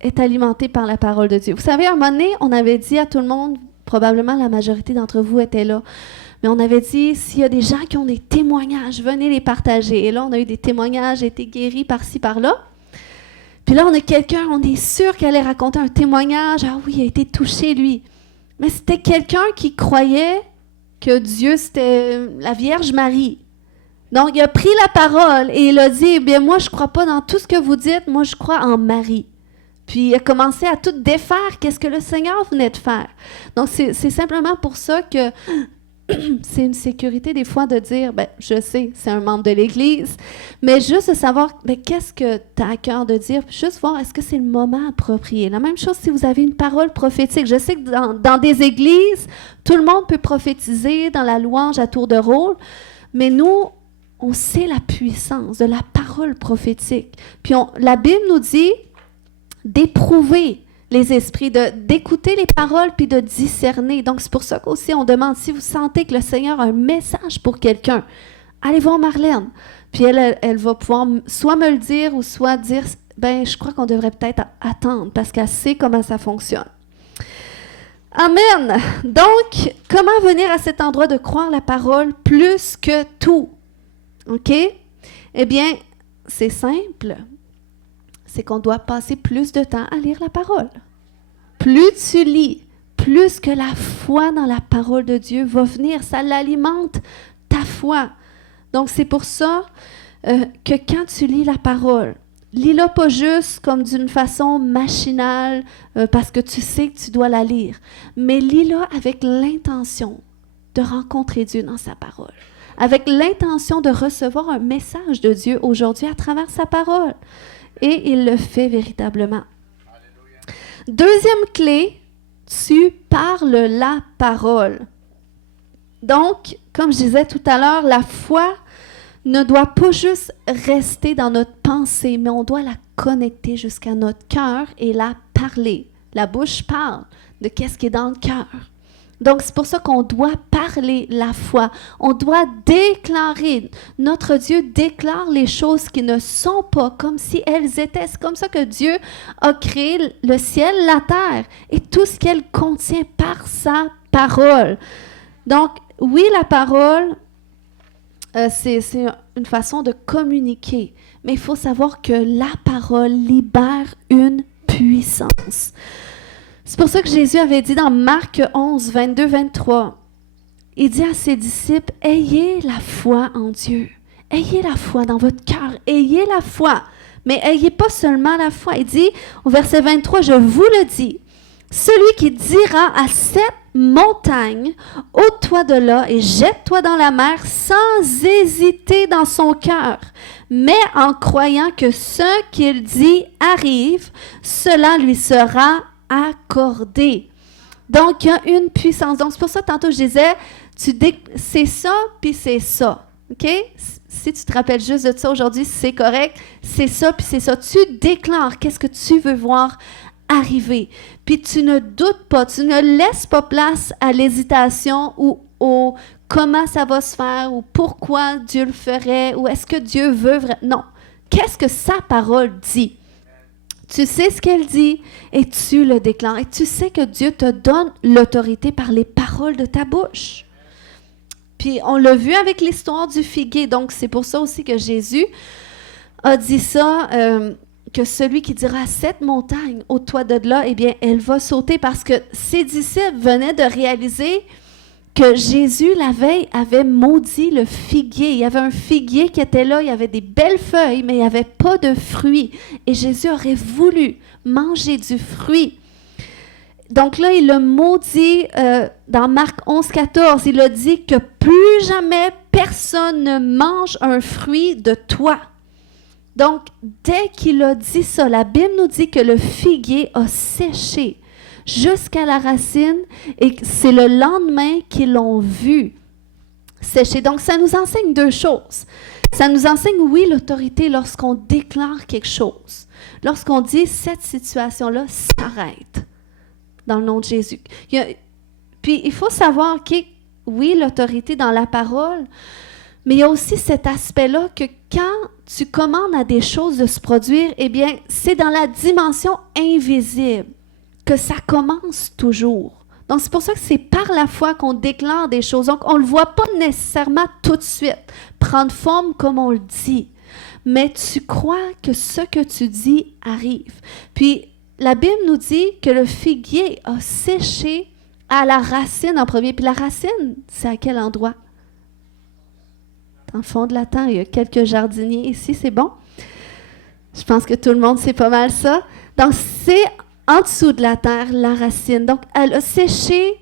est alimentée par la parole de Dieu. Vous savez, à un moment donné, on avait dit à tout le monde, probablement la majorité d'entre vous étaient là, mais on avait dit, s'il y a des gens qui ont des témoignages, venez les partager. Et là, on a eu des témoignages, été guéris par-ci, par-là. Puis là, on a quelqu'un, on est sûr qu'elle allait raconter un témoignage. Ah oui, il a été touché, lui. Mais c'était quelqu'un qui croyait que Dieu, c'était la Vierge Marie. Donc, il a pris la parole et il a dit, eh bien, moi, je ne crois pas dans tout ce que vous dites, moi, je crois en Marie. Puis, il a commencé à tout défaire, qu'est-ce que le Seigneur venait de faire. Donc, c'est simplement pour ça que c'est une sécurité des fois de dire, ben, je sais, c'est un membre de l'Église, mais juste de savoir, ben, qu'est-ce que tu as à cœur de dire, puis juste voir, est-ce que c'est le moment approprié. La même chose si vous avez une parole prophétique. Je sais que dans des églises, tout le monde peut prophétiser dans la louange à tour de rôle, mais nous, on sait la puissance de la parole prophétique. Puis la Bible nous dit d'éprouver les esprits, d'écouter les paroles puis de discerner. Donc, c'est pour ça qu'aussi on demande, si vous sentez que le Seigneur a un message pour quelqu'un, allez voir Marlène. Puis elle va pouvoir soit me le dire ou soit dire, ben je crois qu'on devrait peut-être attendre parce qu'elle sait comment ça fonctionne. Amen. Donc, comment venir à cet endroit de croire la parole plus que tout? OK? Eh bien, c'est simple. C'est qu'on doit passer plus de temps à lire la parole. Plus tu lis, plus que la foi dans la parole de Dieu va venir. Ça l'alimente, ta foi. Donc, c'est pour ça que quand tu lis la parole, lis-la pas juste comme d'une façon machinale parce que tu sais que tu dois la lire, mais lis-la avec l'intention de rencontrer Dieu dans sa parole, avec l'intention de recevoir un message de Dieu aujourd'hui à travers sa parole. Et il le fait véritablement. Alléluia. Deuxième clé, tu parles la parole. Donc, comme je disais tout à l'heure, la foi ne doit pas juste rester dans notre pensée, mais on doit la connecter jusqu'à notre cœur et la parler. La bouche parle de qu'est-ce qui est dans le cœur. Donc, c'est pour ça qu'on doit parler la foi. On doit déclarer. Notre Dieu déclare les choses qui ne sont pas comme si elles étaient. C'est comme ça que Dieu a créé le ciel, la terre et tout ce qu'elle contient par sa parole. Donc, oui, la parole, c'est une façon de communiquer. Mais il faut savoir que la parole libère une puissance. C'est pour ça que Jésus avait dit dans Marc 11, 22, 23, il dit à ses disciples, « Ayez la foi en Dieu. Ayez la foi dans votre cœur. Ayez la foi. Mais ayez pas seulement la foi. » Il dit au verset 23, « Je vous le dis, celui qui dira à cette montagne, ôte-toi de là et jette-toi dans la mer sans hésiter dans son cœur, mais en croyant que ce qu'il dit arrive, cela lui sera accordé. Donc, il y a une puissance. Donc, c'est pour ça, tantôt, je disais, c'est ça, puis c'est ça. OK? Si tu te rappelles juste de ça aujourd'hui, c'est correct. C'est ça, puis c'est ça. Tu déclares qu'est-ce que tu veux voir arriver. Puis tu ne doutes pas, tu ne laisses pas place à l'hésitation ou au comment ça va se faire ou pourquoi Dieu le ferait ou est-ce que Dieu veut vraiment. Non. Qu'est-ce que sa parole dit? Tu sais ce qu'elle dit et tu le déclares. Et tu sais que Dieu te donne l'autorité par les paroles de ta bouche. Puis on l'a vu avec l'histoire du figuier. Donc c'est pour ça aussi que Jésus a dit ça, que celui qui dira à cette montagne, ôte-toi de là, eh bien, elle va sauter parce que ses disciples venaient de réaliser que Jésus, la veille, avait maudit le figuier. Il y avait un figuier qui était là, il y avait des belles feuilles, mais il n'y avait pas de fruits. Et Jésus aurait voulu manger du fruit. Donc là, il a maudit dans Marc 11, 14, il a dit que plus jamais personne ne mange un fruit de toi. Donc, dès qu'il a dit ça, la Bible nous dit que le figuier a séché jusqu'à la racine et c'est le lendemain qu'ils l'ont vu sécher. Donc, ça nous enseigne deux choses. Ça nous enseigne, oui, l'autorité lorsqu'on déclare quelque chose. Lorsqu'on dit, cette situation-là s'arrête dans le nom de Jésus. Puis, il faut savoir que, oui, l'autorité dans la parole, mais il y a aussi cet aspect-là que quand tu commandes à des choses de se produire, eh bien, c'est dans la dimension invisible que ça commence toujours. Donc, c'est pour ça que c'est par la foi qu'on déclare des choses. Donc, on ne le voit pas nécessairement tout de suite prendre forme comme on le dit. Mais tu crois que ce que tu dis arrive. Puis, la Bible nous dit que le figuier a séché à la racine en premier. Puis la racine, c'est à quel endroit? Dans le fond de la terre, il y a quelques jardiniers ici, c'est bon? Je pense que tout le monde sait pas mal ça. Donc, c'est en dessous de la terre, la racine. Donc, elle a séché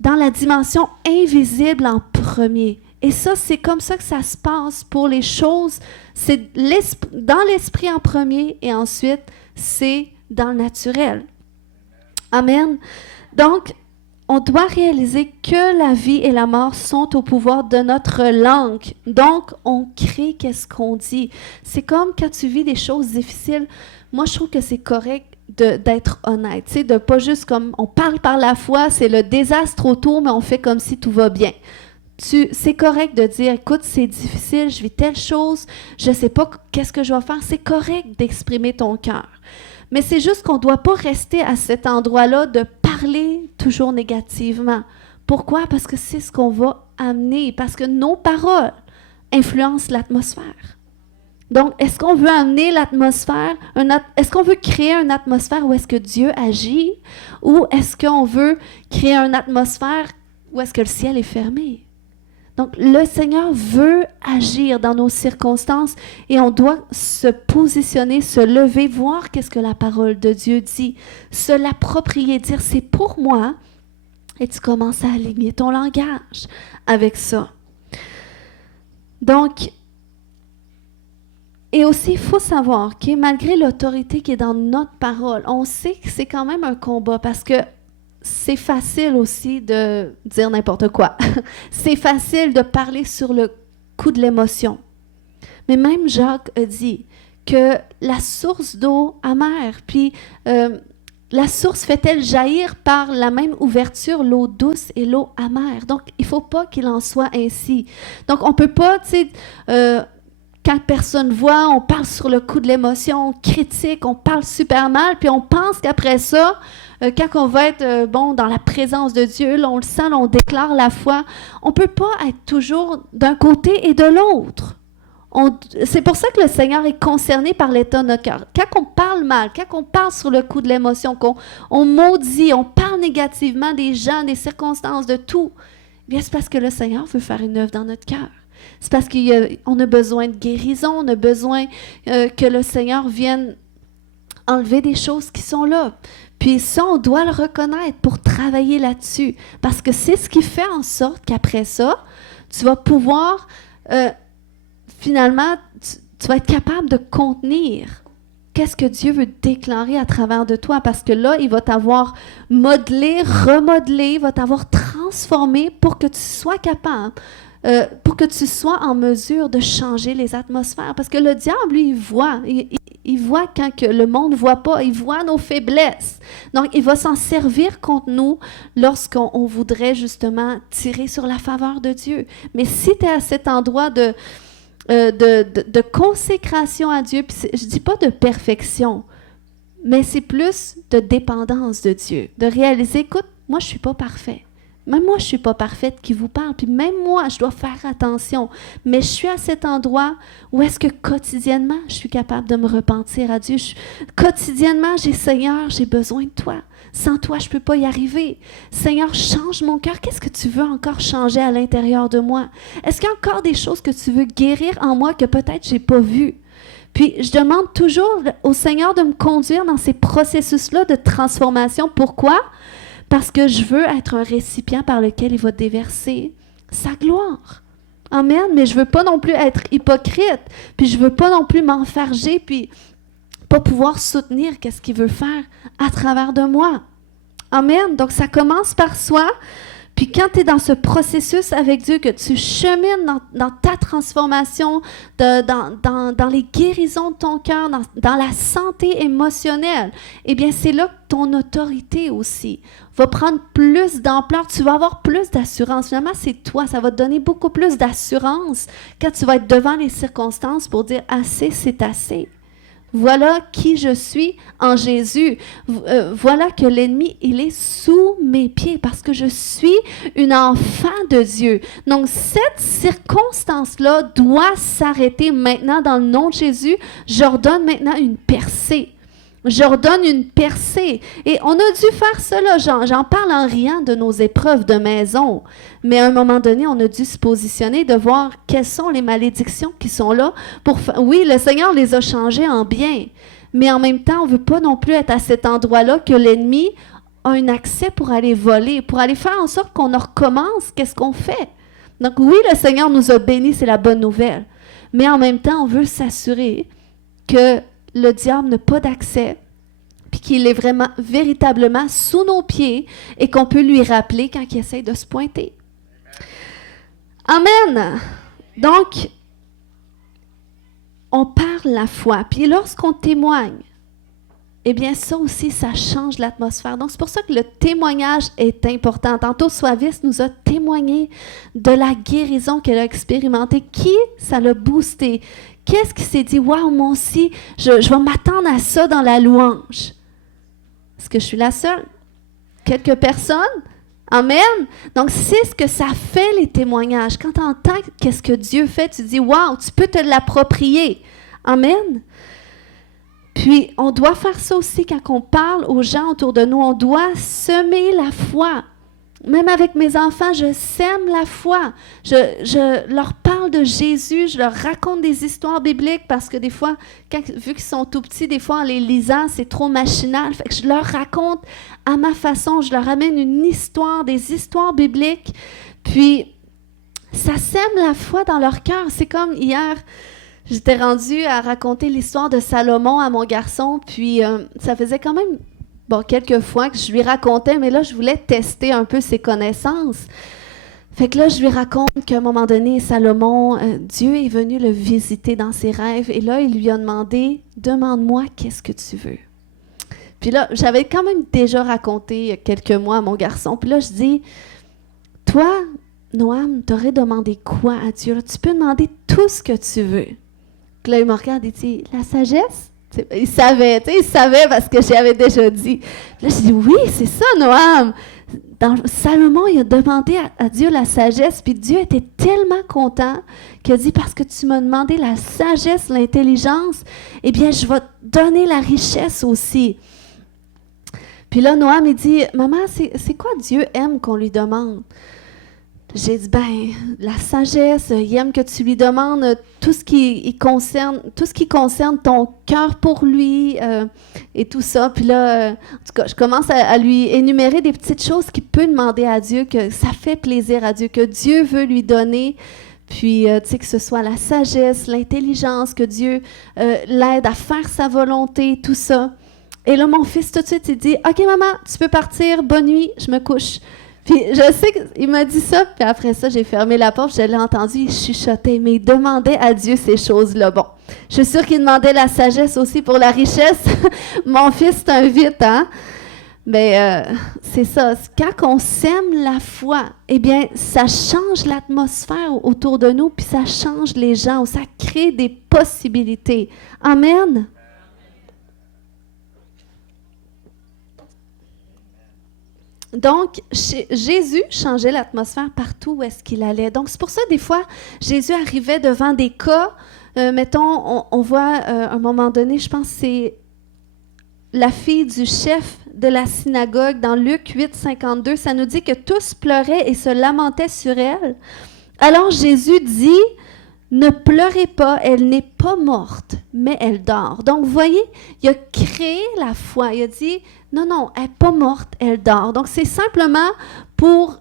dans la dimension invisible en premier. Et ça, c'est comme ça que ça se passe pour les choses. C'est dans l'esprit en premier et ensuite, c'est dans le naturel. Amen. Donc, on doit réaliser que la vie et la mort sont au pouvoir de notre langue. Donc, on crée qu'est-ce qu'on dit. C'est comme quand tu vis des choses difficiles. Moi, je trouve que c'est correct d'être honnête. Tu sais, de pas juste comme on parle par la foi, c'est le désastre autour, mais on fait comme si tout va bien. C'est correct de dire, écoute, c'est difficile, je vis telle chose, je ne sais pas qu'est-ce que je vais faire. C'est correct d'exprimer ton cœur. Mais c'est juste qu'on ne doit pas rester à cet endroit-là de parler toujours négativement. Pourquoi? Parce que c'est ce qu'on va amener, parce que nos paroles influencent l'atmosphère. Donc, est-ce qu'on veut amener l'atmosphère, est-ce qu'on veut créer une atmosphère où est-ce que Dieu agit, ou est-ce qu'on veut créer une atmosphère où est-ce que le ciel est fermé? Donc, le Seigneur veut agir dans nos circonstances et on doit se positionner, se lever, voir qu'est-ce que la parole de Dieu dit, se l'approprier, dire c'est pour moi et tu commences à aligner ton langage avec ça. Donc, et aussi, il faut savoir que malgré l'autorité qui est dans notre parole, on sait que c'est quand même un combat parce que c'est facile aussi de dire n'importe quoi. C'est facile de parler sur le coup de l'émotion. Mais même Jacques a dit que la source d'eau amère, puis la source fait-elle jaillir par la même ouverture l'eau douce et l'eau amère. Donc, il ne faut pas qu'il en soit ainsi. Donc, on ne peut pas, tu sais, quand personne voit, on parle sur le coup de l'émotion, on critique, on parle super mal, puis on pense qu'après ça, quand on va être dans la présence de Dieu, là, on le sent, là, on déclare la foi, on ne peut pas être toujours d'un côté et de l'autre. C'est pour ça que le Seigneur est concerné par l'état de notre cœur. Quand on parle mal, quand on parle sur le coup de l'émotion, qu'on maudit, on parle négativement des gens, des circonstances, de tout, bien c'est parce que le Seigneur veut faire une œuvre dans notre cœur. C'est parce qu'on a besoin de guérison, on a besoin que le Seigneur vienne enlever des choses qui sont là. Puis ça, on doit le reconnaître pour travailler là-dessus. Parce que c'est ce qui fait en sorte qu'après ça, tu vas pouvoir, finalement, tu vas être capable de contenir qu'est-ce que Dieu veut déclarer à travers de toi. Parce que là, il va t'avoir modelé, remodelé, il va t'avoir transformé pour que tu sois capable, pour que tu sois en mesure de changer les atmosphères. Parce que le diable, lui, il voit quand que le monde ne voit pas, il voit nos faiblesses. Donc, il va s'en servir contre nous lorsqu'on voudrait justement tirer sur la faveur de Dieu. Mais si tu es à cet endroit de consécration à Dieu, puis je ne dis pas de perfection, mais c'est plus de dépendance de Dieu, de réaliser, écoute, moi je ne suis pas parfait. Même moi, je ne suis pas parfaite qui vous parle, puis même moi, je dois faire attention. Mais je suis à cet endroit où est-ce que quotidiennement, je suis capable de me repentir à Dieu. Quotidiennement, Seigneur, j'ai besoin de toi. Sans toi, je ne peux pas y arriver. Seigneur, change mon cœur. Qu'est-ce que tu veux encore changer à l'intérieur de moi? Est-ce qu'il y a encore des choses que tu veux guérir en moi que peut-être je n'ai pas vues? Puis, je demande toujours au Seigneur de me conduire dans ces processus-là de transformation. Pourquoi? Parce que je veux être un récipient par lequel il va déverser sa gloire. Amen. Mais je ne veux pas non plus être hypocrite. Puis je ne veux pas non plus m'enfarger puis pas pouvoir soutenir qu'est-ce qu'il veut faire à travers de moi. Amen. Donc, ça commence par soi. Puis quand tu es dans ce processus avec Dieu, que tu chemines dans ta transformation, dans les guérisons de ton cœur, dans la santé émotionnelle, eh bien, c'est là que ton autorité aussi va prendre plus d'ampleur. Tu vas avoir plus d'assurance. Finalement, c'est toi. Ça va te donner beaucoup plus d'assurance quand tu vas être devant les circonstances pour dire « assez, c'est assez ». Voilà qui je suis en Jésus. Voilà que l'ennemi, il est sous mes pieds parce que je suis une enfant de Dieu. Donc, cette circonstance-là doit s'arrêter maintenant dans le nom de Jésus. J'ordonne maintenant une percée. J'ordonne une percée. Et on a dû faire cela. J'en parle en riant de nos épreuves de maison. Mais à un moment donné, on a dû se positionner, de voir quelles sont les malédictions qui sont là. Oui, le Seigneur les a changées en bien. Mais en même temps, on ne veut pas non plus être à cet endroit-là que l'ennemi a un accès pour aller voler, pour aller faire en sorte qu'on recommence. Qu'est-ce qu'on fait? Donc oui, le Seigneur nous a bénis, c'est la bonne nouvelle. Mais en même temps, on veut s'assurer que le diable n'a pas d'accès, puis qu'il est vraiment, véritablement sous nos pieds et qu'on peut lui rappeler quand il essaie de se pointer. Amen. Donc, on parle la foi. Puis lorsqu'on témoigne, eh bien ça aussi, ça change l'atmosphère. Donc, c'est pour ça que le témoignage est important. Tantôt, Suavis nous a témoigné de la guérison qu'elle a expérimentée. Qui ça l'a boosté? Qu'est-ce qui s'est dit? Waouh, moi aussi, je vais m'attendre à ça dans la louange. Est-ce que je suis la seule? Quelques personnes? Amen. Donc, c'est ce que ça fait, les témoignages. Quand tu entends qu'est-ce que Dieu fait, tu dis, waouh, tu peux te l'approprier. Amen. Puis, on doit faire ça aussi quand on parle aux gens autour de nous. On doit semer la foi. Même avec mes enfants, je sème la foi. Je leur parle de Jésus, je leur raconte des histoires bibliques parce que des fois, vu qu'ils sont tout petits, des fois en les lisant, c'est trop machinal. Fait que je leur raconte à ma façon, je leur amène une histoire, des histoires bibliques. Puis, ça sème la foi dans leur cœur. C'est comme hier, j'étais rendue à raconter l'histoire de Salomon à mon garçon, puis ça faisait quand même... quelques fois que je lui racontais, mais là, je voulais tester un peu ses connaissances. Fait que là, je lui raconte qu'à un moment donné, Salomon, Dieu est venu le visiter dans ses rêves, et là, il lui a demandé, « Demande-moi qu'est-ce que tu veux. » Puis là, j'avais quand même déjà raconté il y a quelques mois à mon garçon, puis là, je dis, « Toi, Noam, t'aurais demandé quoi à Dieu? Là, tu peux demander tout ce que tu veux. » Puis là, il me regarde et dit, « La sagesse? » Il savait parce que j'avais déjà dit. Là, je dis, oui, c'est ça, Noam. Salomon, il a demandé à Dieu la sagesse, puis Dieu était tellement content qu'il a dit, parce que tu m'as demandé la sagesse, l'intelligence, eh bien, je vais te donner la richesse aussi. Puis là, Noam, il dit, maman, c'est quoi Dieu aime qu'on lui demande? j'ai dit, ben, la sagesse, il aime que tu lui demandes tout ce qui concerne ton cœur pour lui et tout ça. Puis là, en tout cas, je commence à lui énumérer des petites choses qu'il peut demander à Dieu, que ça fait plaisir à Dieu, que Dieu veut lui donner. Puis, tu sais, que ce soit la sagesse, l'intelligence, que Dieu l'aide à faire sa volonté, tout ça. Et là, mon fils, tout de suite, il dit, « OK, maman, tu peux partir, bonne nuit, je me couche. » Puis je sais qu'il m'a dit ça, puis après ça, j'ai fermé la porte, je l'ai entendu, il chuchotait, mais il demandait à Dieu ces choses-là. Bon, je suis sûre qu'il demandait la sagesse aussi pour la richesse. Mon fils, c'est un vite, hein? Mais c'est ça, quand on sème la foi, eh bien, ça change l'atmosphère autour de nous, puis ça change les gens, ça crée des possibilités. Amen? Donc, Jésus changeait l'atmosphère partout où est-ce qu'il allait. Donc, c'est pour ça, des fois, Jésus arrivait devant des cas. Mettons, on voit à un moment donné, je pense que c'est la fille du chef de la synagogue dans Luc 8, 52. Ça nous dit que tous pleuraient et se lamentaient sur elle. Alors, Jésus dit, « Ne pleurez pas, elle n'est pas morte, mais elle dort. » Donc, vous voyez, il a créé la foi. Il a dit, non, non, elle n'est pas morte, elle dort. Donc, c'est simplement pour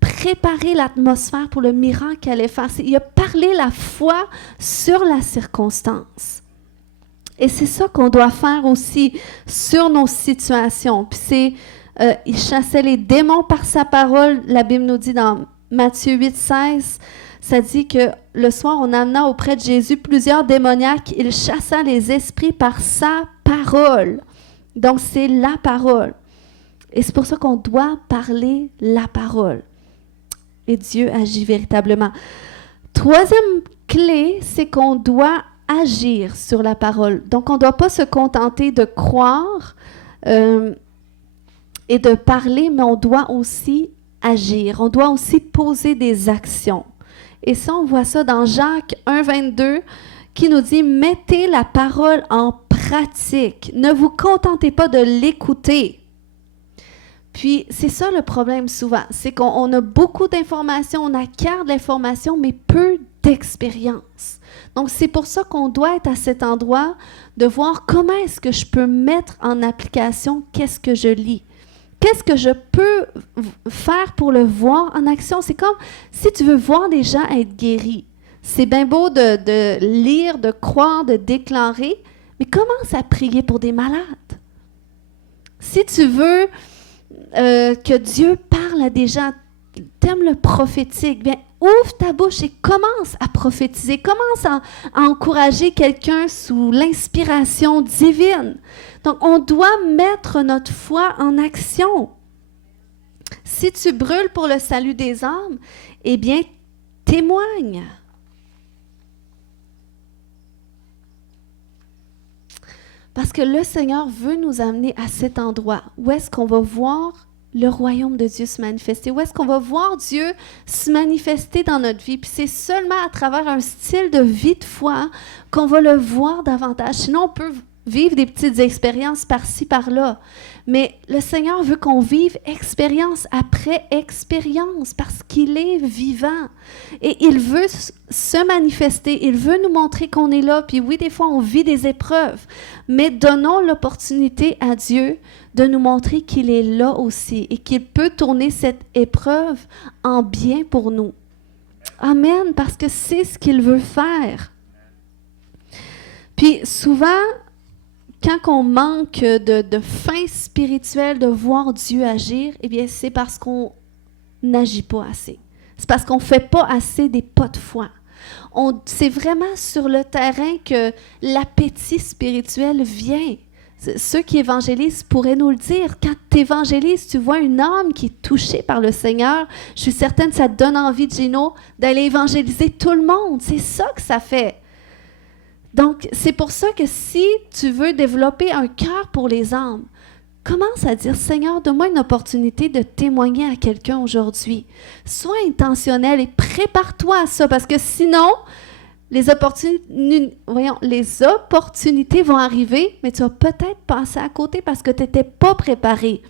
préparer l'atmosphère pour le miracle qu'elle allait faire. Il a parlé la foi sur la circonstance. Et c'est ça qu'on doit faire aussi sur nos situations. Puis c'est, il chassait les démons par sa parole. La Bible nous dit dans Matthieu 8, 16, ça dit que le soir, on amena auprès de Jésus plusieurs démoniaques. Il chassa les esprits par sa parole. Donc, c'est la parole. Et c'est pour ça qu'on doit parler la parole. Et Dieu agit véritablement. Troisième clé, c'est qu'on doit agir sur la parole. Donc, on ne doit pas se contenter de croire et de parler, mais on doit aussi agir. On doit aussi poser des actions. Et ça, on voit ça dans Jacques 1, 22, qui nous dit « Mettez la parole en pratique. Ne vous contentez pas de l'écouter. » Puis, c'est ça le problème souvent, c'est qu'on a beaucoup d'informations, on acquiert de l'information, mais peu d'expérience. Donc, c'est pour ça qu'on doit être à cet endroit de voir comment est-ce que je peux mettre en application qu'est-ce que je lis. Qu'est-ce que je peux faire pour le voir en action? C'est comme si tu veux voir des gens être guéris. C'est bien beau de lire, de croire, de déclarer, mais commence à prier pour des malades. Si tu veux que Dieu parle à des gens, t'aimes le prophétique, bien, ouvre ta bouche et commence à prophétiser. Commence à encourager quelqu'un sous l'inspiration divine. Donc, on doit mettre notre foi en action. Si tu brûles pour le salut des âmes, eh bien, témoigne. Parce que le Seigneur veut nous amener à cet endroit où est-ce qu'on va voir le royaume de Dieu se manifester, où est-ce qu'on va voir Dieu se manifester dans notre vie. Puis c'est seulement à travers un style de vie de foi qu'on va le voir davantage. Sinon, on peut vivre des petites expériences par-ci, par-là. Mais le Seigneur veut qu'on vive expérience après expérience parce qu'il est vivant. Et il veut se manifester, il veut nous montrer qu'on est là. Puis oui, des fois, on vit des épreuves, mais donnons l'opportunité à Dieu de nous montrer qu'il est là aussi et qu'il peut tourner cette épreuve en bien pour nous. Amen, parce que c'est ce qu'il veut faire. Puis souvent, quand on manque de faim spirituelle, de voir Dieu agir, eh bien, c'est parce qu'on n'agit pas assez. C'est parce qu'on ne fait pas assez des pas de foi. C'est vraiment sur le terrain que l'appétit spirituel vient. Ceux qui évangélisent pourraient nous le dire. Quand tu évangélises, tu vois une âme qui est touchée par le Seigneur. Je suis certaine que ça te donne envie, Gino, d'aller évangéliser tout le monde. C'est ça que ça fait. Donc, c'est pour ça que si tu veux développer un cœur pour les âmes, commence à dire, Seigneur, donne-moi une opportunité de témoigner à quelqu'un aujourd'hui. Sois intentionnel et prépare-toi à ça, parce que sinon, les opportunités vont arriver, mais tu vas peut-être passer à côté parce que tu n'étais pas préparé.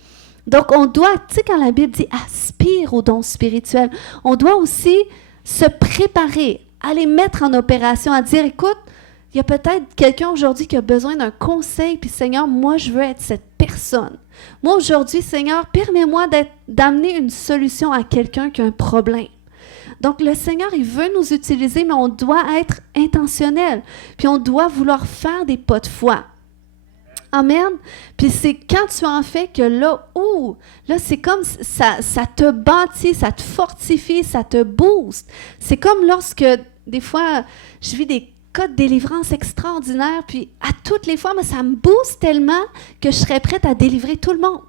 Donc, on doit, tu sais, quand la Bible dit « aspire aux dons spirituels », on doit aussi se préparer, à les mettre en opération, à dire « écoute, il y a peut-être quelqu'un aujourd'hui qui a besoin d'un conseil, puis Seigneur, moi, je veux être cette personne. Moi, aujourd'hui, Seigneur, permets-moi d'amener une solution à quelqu'un qui a un problème. » Donc, le Seigneur, il veut nous utiliser, mais on doit être intentionnel. Puis, on doit vouloir faire des pas de foi. Amen. Puis, c'est quand tu en fais que là, c'est comme ça te bâtit, ça te fortifie, ça te booste. C'est comme lorsque, des fois, je vis des cas de délivrance extraordinaires, puis à toutes les fois, mais ça me booste tellement que je serais prête à délivrer tout le monde.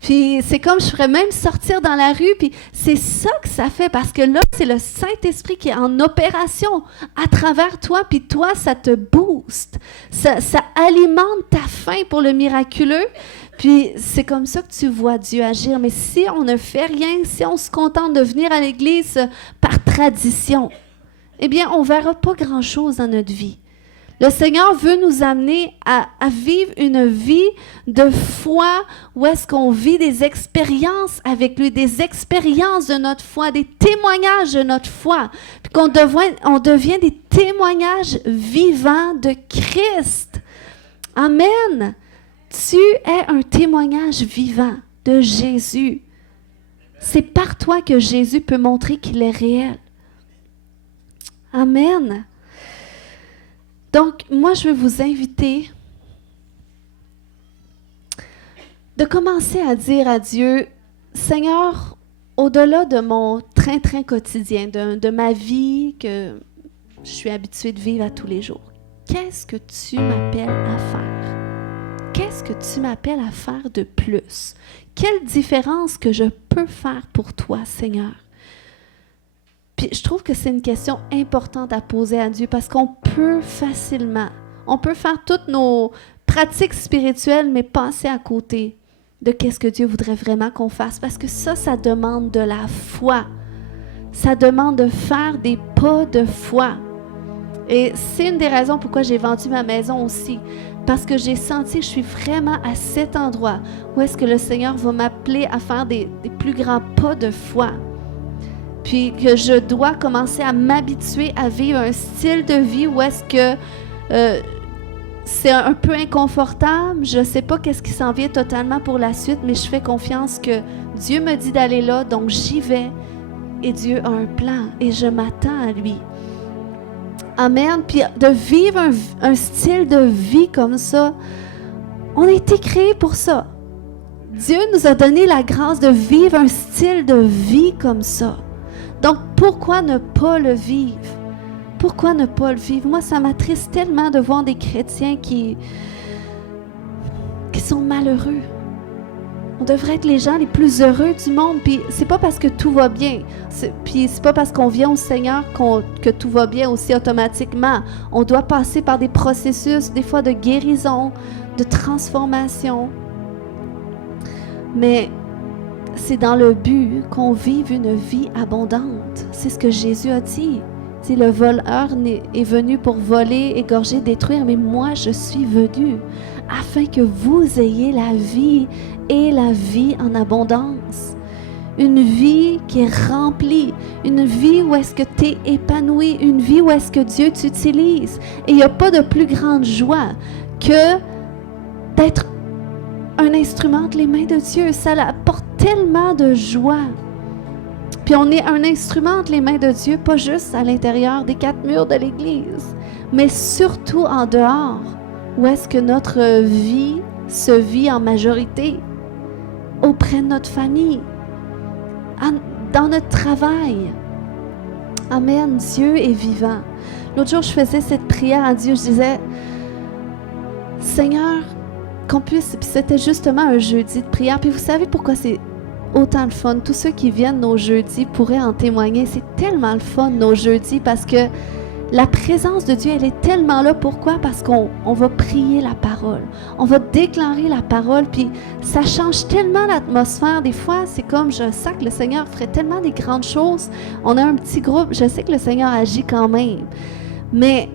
Puis c'est comme je ferais même sortir dans la rue, puis c'est ça que ça fait, parce que là, c'est le Saint-Esprit qui est en opération à travers toi, puis toi, ça te booste. Ça alimente ta faim pour le miraculeux, puis c'est comme ça que tu vois Dieu agir. Mais si on ne fait rien, si on se contente de venir à l'Église par tradition, eh bien, on ne verra pas grand-chose dans notre vie. Le Seigneur veut nous amener à vivre une vie de foi où est-ce qu'on vit des expériences avec lui, des expériences de notre foi, des témoignages de notre foi, puis qu'on devient des témoignages vivants de Christ. Amen. Tu es un témoignage vivant de Jésus. C'est par toi que Jésus peut montrer qu'il est réel. Amen. Donc, moi, je veux vous inviter de commencer à dire à Dieu, Seigneur, au-delà de mon train-train quotidien, de ma vie que je suis habituée de vivre à tous les jours, qu'est-ce que tu m'appelles à faire? Qu'est-ce que tu m'appelles à faire de plus? Quelle différence que je peux faire pour toi, Seigneur? Puis je trouve que c'est une question importante à poser à Dieu parce qu'on peut facilement, on peut faire toutes nos pratiques spirituelles, mais passer à côté de qu'est-ce que Dieu voudrait vraiment qu'on fasse. Parce que ça demande de la foi. Ça demande de faire des pas de foi. Et c'est une des raisons pourquoi j'ai vendu ma maison aussi. Parce que j'ai senti que je suis vraiment à cet endroit où est-ce que le Seigneur va m'appeler à faire des plus grands pas de foi. Puis que je dois commencer à m'habituer à vivre un style de vie où est-ce que c'est un peu inconfortable. Je ne sais pas qu'est-ce qui s'en vient totalement pour la suite, mais je fais confiance que Dieu me dit d'aller là, donc j'y vais. Et Dieu a un plan et je m'attends à lui. Amen. Puis de vivre un style de vie comme ça, on a été créés pour ça. Dieu nous a donné la grâce de vivre un style de vie comme ça. Donc, pourquoi ne pas le vivre? Pourquoi ne pas le vivre? Moi, ça m'attriste tellement de voir des chrétiens qui sont malheureux. On devrait être les gens les plus heureux du monde. Puis, c'est pas parce que tout va bien. Puis, c'est pas parce qu'on vient au Seigneur que tout va bien aussi automatiquement. On doit passer par des processus, des fois de guérison, de transformation. Mais c'est dans le but qu'on vive une vie abondante. C'est ce que Jésus a dit. C'est le voleur est venu pour voler, égorger, détruire, mais moi je suis venu afin que vous ayez la vie et la vie en abondance. Une vie qui est remplie, une vie où est-ce que tu es épanoui, une vie où est-ce que Dieu t'utilise. Et il n'y a pas de plus grande joie que d'être un instrument entre les mains de Dieu. Ça apporte tellement de joie. Puis on est un instrument entre les mains de Dieu, pas juste à l'intérieur des 4 murs de l'Église, mais surtout en dehors, où est-ce que notre vie se vit en majorité, auprès de notre famille, dans notre travail. Amen, Dieu est vivant. L'autre jour, je faisais cette prière à Dieu, je disais, Seigneur, qu'on puisse, puis c'était justement un jeudi de prière, puis vous savez pourquoi c'est autant le fun. Tous ceux qui viennent nos jeudis pourraient en témoigner. C'est tellement le fun, nos jeudis, parce que la présence de Dieu, elle est tellement là. Pourquoi? Parce qu'on va prier la parole. On va déclarer la parole, puis ça change tellement l'atmosphère. Des fois, c'est comme, je sens que le Seigneur ferait tellement des grandes choses. On a un petit groupe, je sais que le Seigneur agit quand même. Mais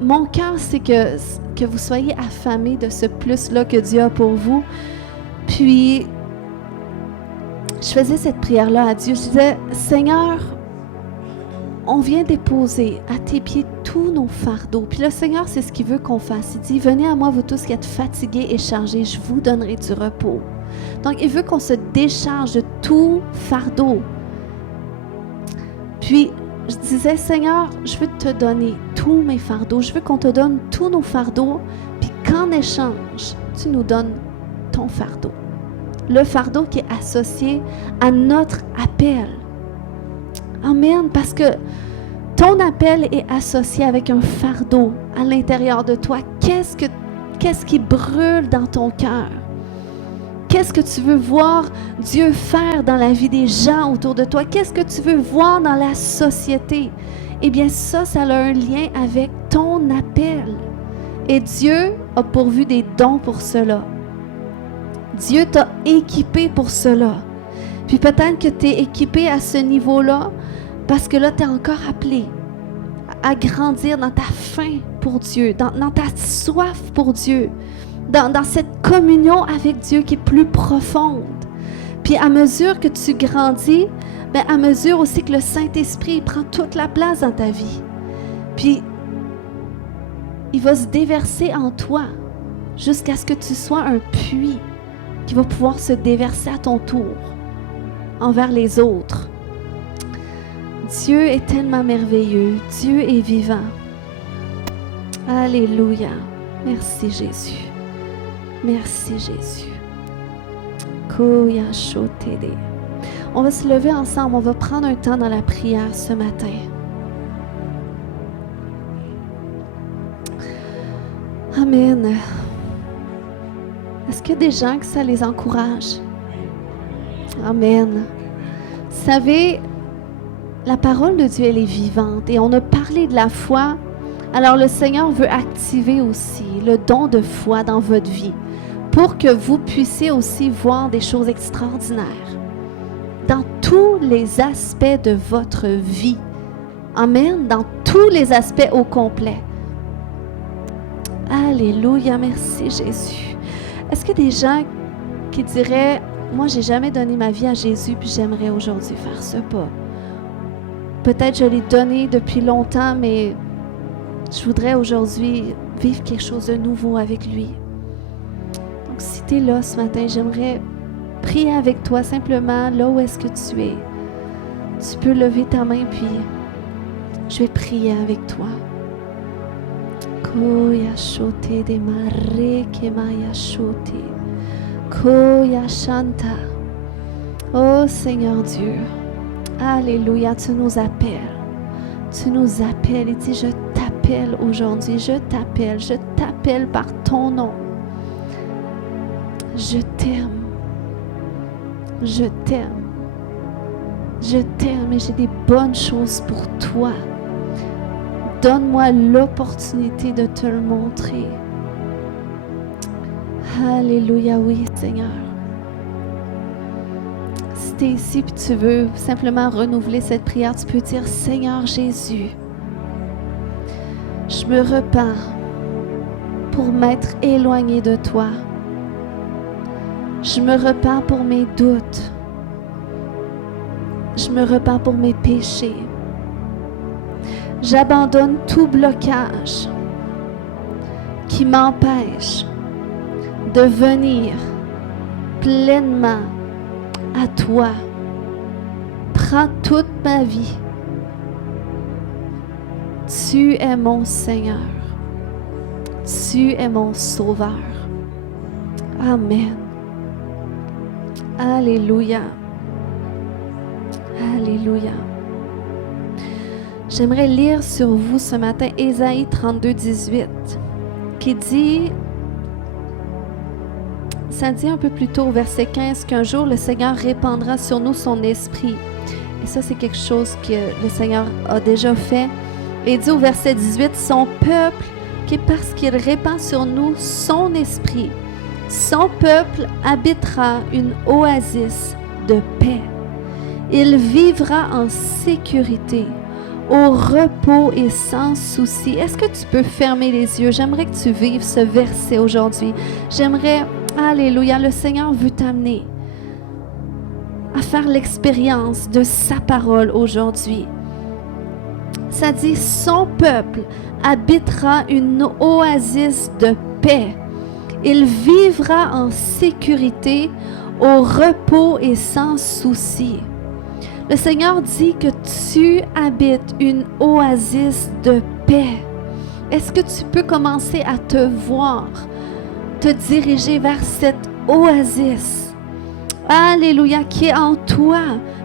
mon cœur, c'est que vous soyez affamés de ce plus-là que Dieu a pour vous. Puis, je faisais cette prière-là à Dieu. Je disais, Seigneur, on vient déposer à tes pieds tous nos fardeaux. Puis le Seigneur, c'est ce qu'il veut qu'on fasse. Il dit, venez à moi, vous tous qui êtes fatigués et chargés, je vous donnerai du repos. Donc, il veut qu'on se décharge de tout fardeau. Puis, je disais, Seigneur, je veux te donner tous mes fardeaux. Je veux qu'on te donne tous nos fardeaux. Puis qu'en échange, tu nous donnes ton fardeau. Le fardeau qui est associé à notre appel. Amen. Parce que ton appel est associé avec un fardeau à l'intérieur de toi. Qu'est-ce qui brûle dans ton cœur? Qu'est-ce que tu veux voir Dieu faire dans la vie des gens autour de toi? Qu'est-ce que tu veux voir dans la société? Eh bien, ça a un lien avec ton appel. Et Dieu a pourvu des dons pour cela. Dieu t'a équipé pour cela. Puis peut-être que tu es équipé à ce niveau-là parce que là, tu es encore appelé à grandir dans ta faim pour Dieu, dans ta soif pour Dieu. Dans cette communion avec Dieu qui est plus profonde. Puis à mesure que tu grandis, bien à mesure aussi que le Saint-Esprit prend toute la place dans ta vie. Puis il va se déverser en toi jusqu'à ce que tu sois un puits qui va pouvoir se déverser à ton tour envers les autres. Dieu est tellement merveilleux. Dieu est vivant. Alléluia. Merci Jésus. Merci Jésus. On va se lever ensemble. On va prendre un temps dans la prière ce matin. Amen. Est-ce qu'il y a des gens que ça les encourage? Amen. Vous savez, la parole de Dieu, elle est vivante. Et on a parlé de la foi. Alors le Seigneur veut activer aussi le don de foi dans votre vie pour que vous puissiez aussi voir des choses extraordinaires dans tous les aspects de votre vie. Amen. Dans tous les aspects au complet. Alléluia. Merci Jésus. Est-ce qu'il y a des gens qui diraient, moi j'ai jamais donné ma vie à Jésus puis j'aimerais aujourd'hui faire ce pas. Peut-être je l'ai donné depuis longtemps, mais je voudrais aujourd'hui vivre quelque chose de nouveau avec lui. Donc, si tu es là ce matin, j'aimerais prier avec toi simplement là où est-ce que tu es. Tu peux lever ta main, puis je vais prier avec toi. Koya shote de mare kemaya shote. Koya shanta. Oh Seigneur Dieu, alléluia, tu nous appelles. Tu nous appelles et dis, je t'appelle aujourd'hui, je t'appelle par ton nom. Je t'aime et j'ai des bonnes choses pour toi. Donne-moi l'opportunité de te le montrer. Alléluia, oui Seigneur. Si tu es ici et tu veux simplement renouveler cette prière, tu peux dire, Seigneur Jésus, je me repens pour m'être éloigné de toi. Je me repens pour mes doutes. Je me repens pour mes péchés. J'abandonne tout blocage qui m'empêche de venir pleinement à toi. Prends toute ma vie. Tu es mon Seigneur. Tu es mon Sauveur. Amen. Alléluia. Alléluia. J'aimerais lire sur vous ce matin Ésaïe 32, 18, qui dit, ça dit un peu plus tôt au verset 15, qu'un jour le Seigneur répandra sur nous son esprit. Et ça, c'est quelque chose que le Seigneur a déjà fait. Et il dit au verset 18, son peuple, qui parce qu'il répand sur nous son esprit, son peuple habitera une oasis de paix. Il vivra en sécurité, au repos et sans souci. Est-ce que tu peux fermer les yeux? J'aimerais que tu vives ce verset aujourd'hui. J'aimerais, alléluia, le Seigneur veut t'amener à faire l'expérience de sa parole aujourd'hui. Ça dit, son peuple habitera une oasis de paix. Il vivra en sécurité, au repos et sans souci. Le Seigneur dit que tu habites une oasis de paix. Est-ce que tu peux commencer à te voir, te diriger vers cette oasis? Alléluia, qui est en toi,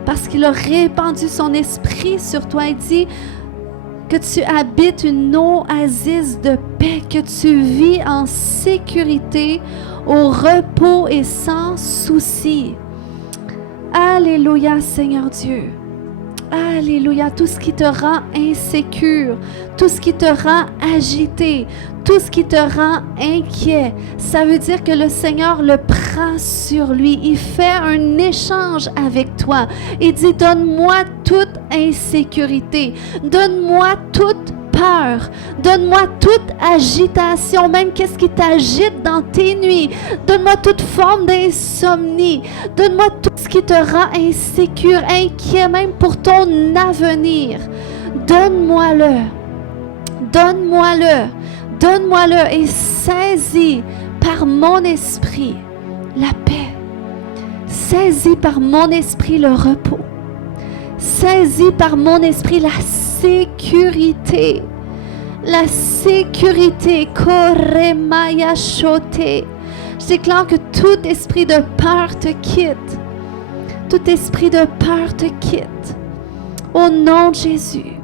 parce qu'il a répandu son esprit sur toi. Il dit que tu habites une oasis de paix, que tu vis en sécurité, au repos et sans souci. Alléluia, Seigneur Dieu. Alléluia, tout ce qui te rend insécure, tout ce qui te rend agité, tout ce qui te rend inquiet, ça veut dire que le Seigneur le prend sur lui. Il fait un échange avec toi. Il dit, donne-moi toute insécurité, donne-moi toute peur, donne-moi toute agitation, même qu'est-ce qui t'agite dans tes nuits, donne-moi toute forme d'insomnie, donne-moi tout ce qui te rend insécure, inquiet, même pour ton avenir. Donne-moi-le, donne-moi-le, donne-moi-le et saisis par mon esprit la paix, saisis par mon esprit le repos, saisis par mon esprit la sécurité. La sécurité, Koremaya Shote. Je déclare que tout esprit de peur te quitte. Tout esprit de peur te quitte. Au nom de Jésus.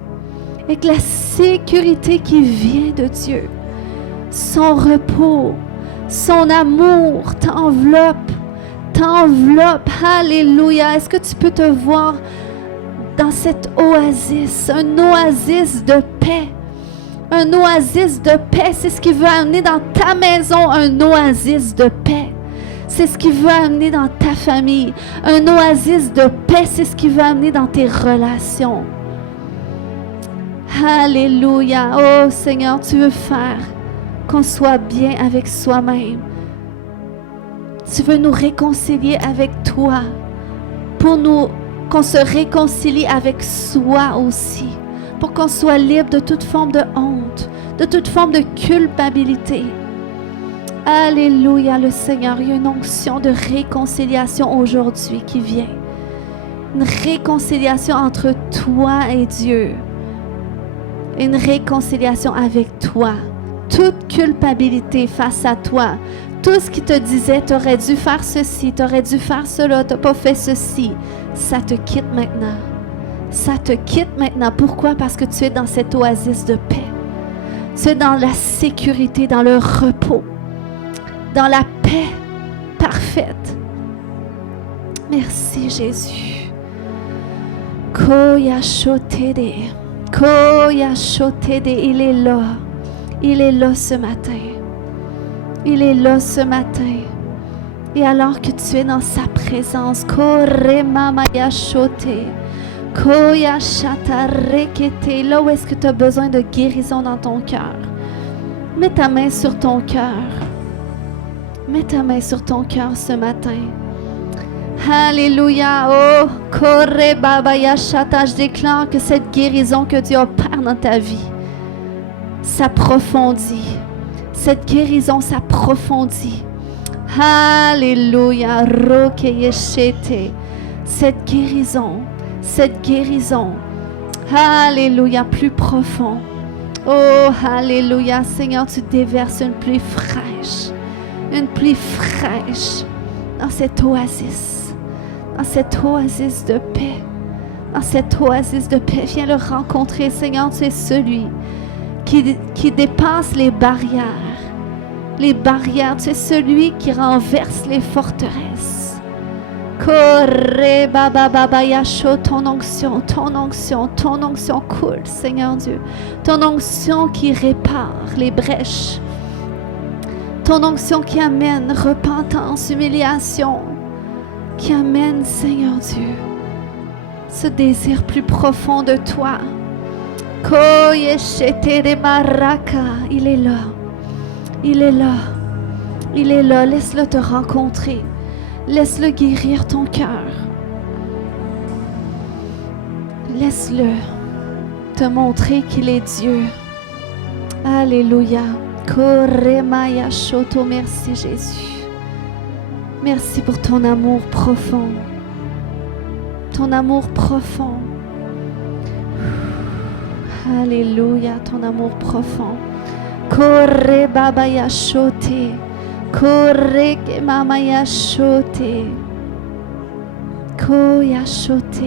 Et que la sécurité qui vient de Dieu, son repos, son amour t'enveloppe. Alléluia. Est-ce que tu peux te voir dans cette oasis, un oasis de paix? Un oasis de paix, c'est ce qu'il veut amener dans ta maison, un oasis de paix. C'est ce qu'il veut amener dans ta famille. Un oasis de paix, c'est ce qu'il veut amener dans tes relations. Alléluia. Oh Seigneur, tu veux faire qu'on soit bien avec soi-même. Tu veux nous réconcilier avec toi pour qu'on se réconcilie avec soi aussi. Pour qu'on soit libre de toute forme de honte, de toute forme de culpabilité. Alléluia, le Seigneur, il y a une onction de réconciliation aujourd'hui qui vient. Une réconciliation entre toi et Dieu. Une réconciliation avec toi. Toute culpabilité face à toi. Tout ce qui te disait, tu aurais dû faire ceci, tu aurais dû faire cela, tu n'as pas fait ceci. Ça te quitte maintenant. Ça te quitte maintenant. Pourquoi? Parce que tu es dans cette oasis de paix. Tu es dans la sécurité, dans le repos, dans la paix parfaite. Merci Jésus. Koya Shotede. Koya Shotede. Il est là. Il est là ce matin. Il est là ce matin. Et alors que tu es dans sa présence, Korema Maya Shote. Koya Shata Rekete, là où est-ce que tu as besoin de guérison dans ton cœur? Mets ta main sur ton cœur. Mets ta main sur ton cœur ce matin. Alléluia. Oh, Kore Babaya Shata, je déclare que cette guérison que Dieu opère dans ta vie s'approfondit. Cette guérison s'approfondit. Alléluia. Rokeyeshete. Cette guérison. Alléluia, plus profond. Oh, alléluia, Seigneur, tu déverses une pluie fraîche dans cette oasis de paix, dans cette oasis de paix. Viens le rencontrer, Seigneur, tu es celui qui dépasse les barrières, tu es celui qui renverse les forteresses. Corre, baba, baba, yasho, ton onction coule, Seigneur Dieu. Ton onction qui répare les brèches. Ton onction qui amène repentance, humiliation. Qui amène, Seigneur Dieu, ce désir plus profond de toi. Koyeshete de maraka, il est là. Laisse-le te rencontrer. Laisse-le guérir ton cœur. Laisse-le te montrer qu'il est Dieu. Alléluia. Koremaya shoto. Merci Jésus. Merci pour ton amour profond. Ton amour profond. Alléluia, ton amour profond. Kore babaya shote. Kore mamaya shote. Koya shote.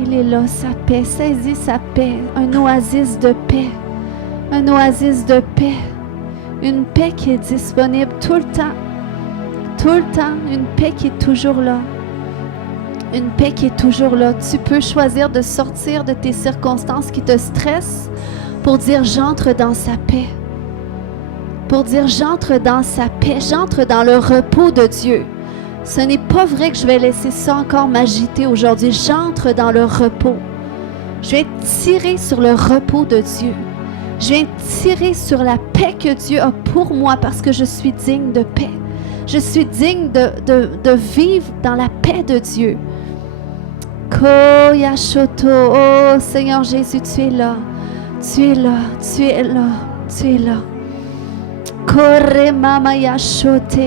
Il est là, sa paix. Saisis sa paix. Un oasis de paix. Un oasis de paix. Une paix qui est disponible tout le temps. Tout le temps. Une paix qui est toujours là. Une paix qui est toujours là. Tu peux choisir de sortir de tes circonstances qui te stressent pour dire j'entre dans sa paix. Pour dire j'entre dans sa paix. J'entre dans le repos de Dieu. Ce n'est pas vrai que je vais laisser ça encore m'agiter aujourd'hui. J'entre dans le repos. Je vais tirer sur le repos de Dieu. Je viens tirer sur la paix que Dieu a pour moi parce que je suis digne de paix. Je suis digne de vivre dans la paix de Dieu. Koya shoto. Oh Seigneur Jésus, tu es là. Tu es là. Tu es là. Tu es là. Kore mamaya shote.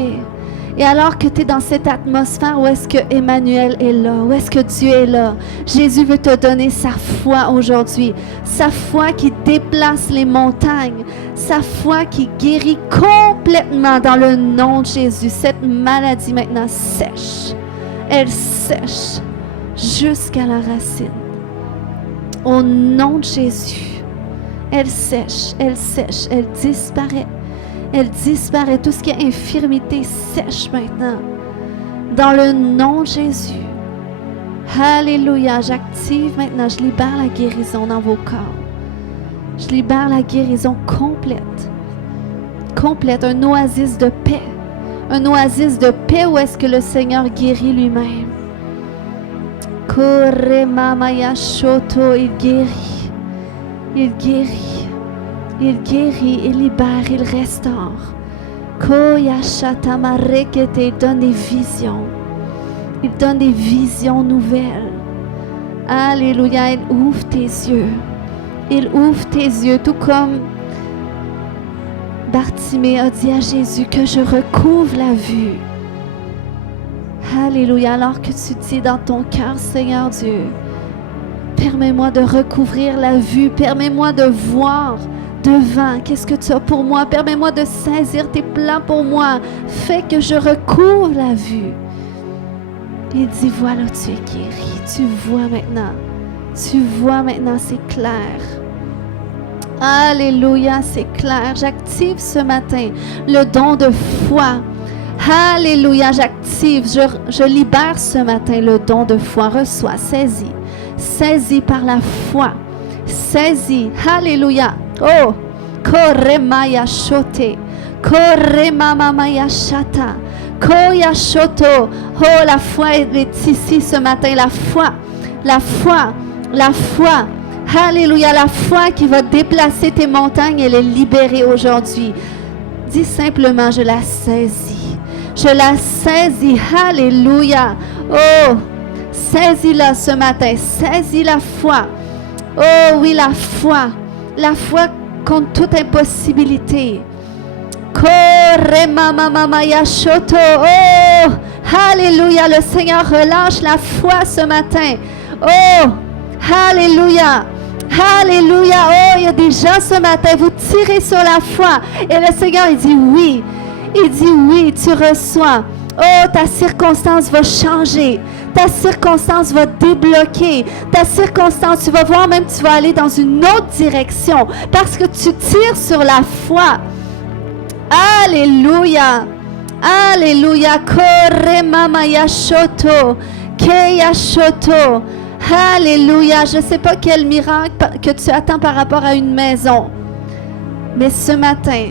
Et alors que tu es dans cette atmosphère, où est-ce que Emmanuel est là? Où est-ce que Dieu est là? Jésus veut te donner sa foi aujourd'hui. Sa foi qui déplace les montagnes. Sa foi qui guérit complètement dans le nom de Jésus. Cette maladie maintenant sèche. Elle sèche jusqu'à la racine. Au nom de Jésus. Elle sèche, elle disparaît. Elle disparaît. Tout ce qui est infirmité sèche maintenant. Dans le nom de Jésus. Alléluia. J'active maintenant. Je libère la guérison dans vos corps. Je libère la guérison complète. Complète. Un oasis de paix. Un oasis de paix où est-ce que le Seigneur guérit lui-même. Kore mamaya shoto. Il guérit. Il guérit. Il guérit, il libère, il restaure. Koya shatamareke, il donne des visions. Il donne des visions nouvelles. Alléluia, il ouvre tes yeux. Il ouvre tes yeux, tout comme Bartimée a dit à Jésus que je recouvre la vue. Alléluia, alors que tu dis dans ton cœur, Seigneur Dieu, permets-moi de recouvrir la vue, permets-moi de voir devant, qu'est-ce que tu as pour moi? Permets-moi de saisir tes plans pour moi. Fais que je recouvre la vue. Il dit, voilà, tu es guéri. Tu vois maintenant. Tu vois maintenant, c'est clair. Alléluia, c'est clair. J'active ce matin le don de foi. Alléluia, j'active, je libère ce matin le don de foi. Reçois, saisis. Saisis par la foi. Saisis. Alléluia. Oh, kore maya shote, kore mama maya shata, koya shoto. Oh, la foi est ici ce matin, la foi, la foi, la foi. Alléluia, la foi qui va déplacer tes montagnes, elle est libérée aujourd'hui. Dis simplement, je la saisis. Je la saisis. Alléluia. Oh, saisis-la ce matin. Saisis la foi. Oh oui, la foi. La foi contre toute impossibilité. Kore mama maya shoto. Oh, alléluia. Le Seigneur relâche la foi ce matin. Oh, alléluia. Alléluia. Oh, il y a des gens ce matin, vous tirez sur la foi. Et le Seigneur, il dit oui. Il dit oui, tu reçois. Oh, ta circonstance va changer. Ta circonstance va débloquer. Ta circonstance, tu vas voir même, tu vas aller dans une autre direction. Parce que tu tires sur la foi. Alléluia. Alléluia. Kore mama yashoto. Ke yashoto. Alléluia. Je ne sais pas quel miracle que tu attends par rapport à une maison. Mais ce matin,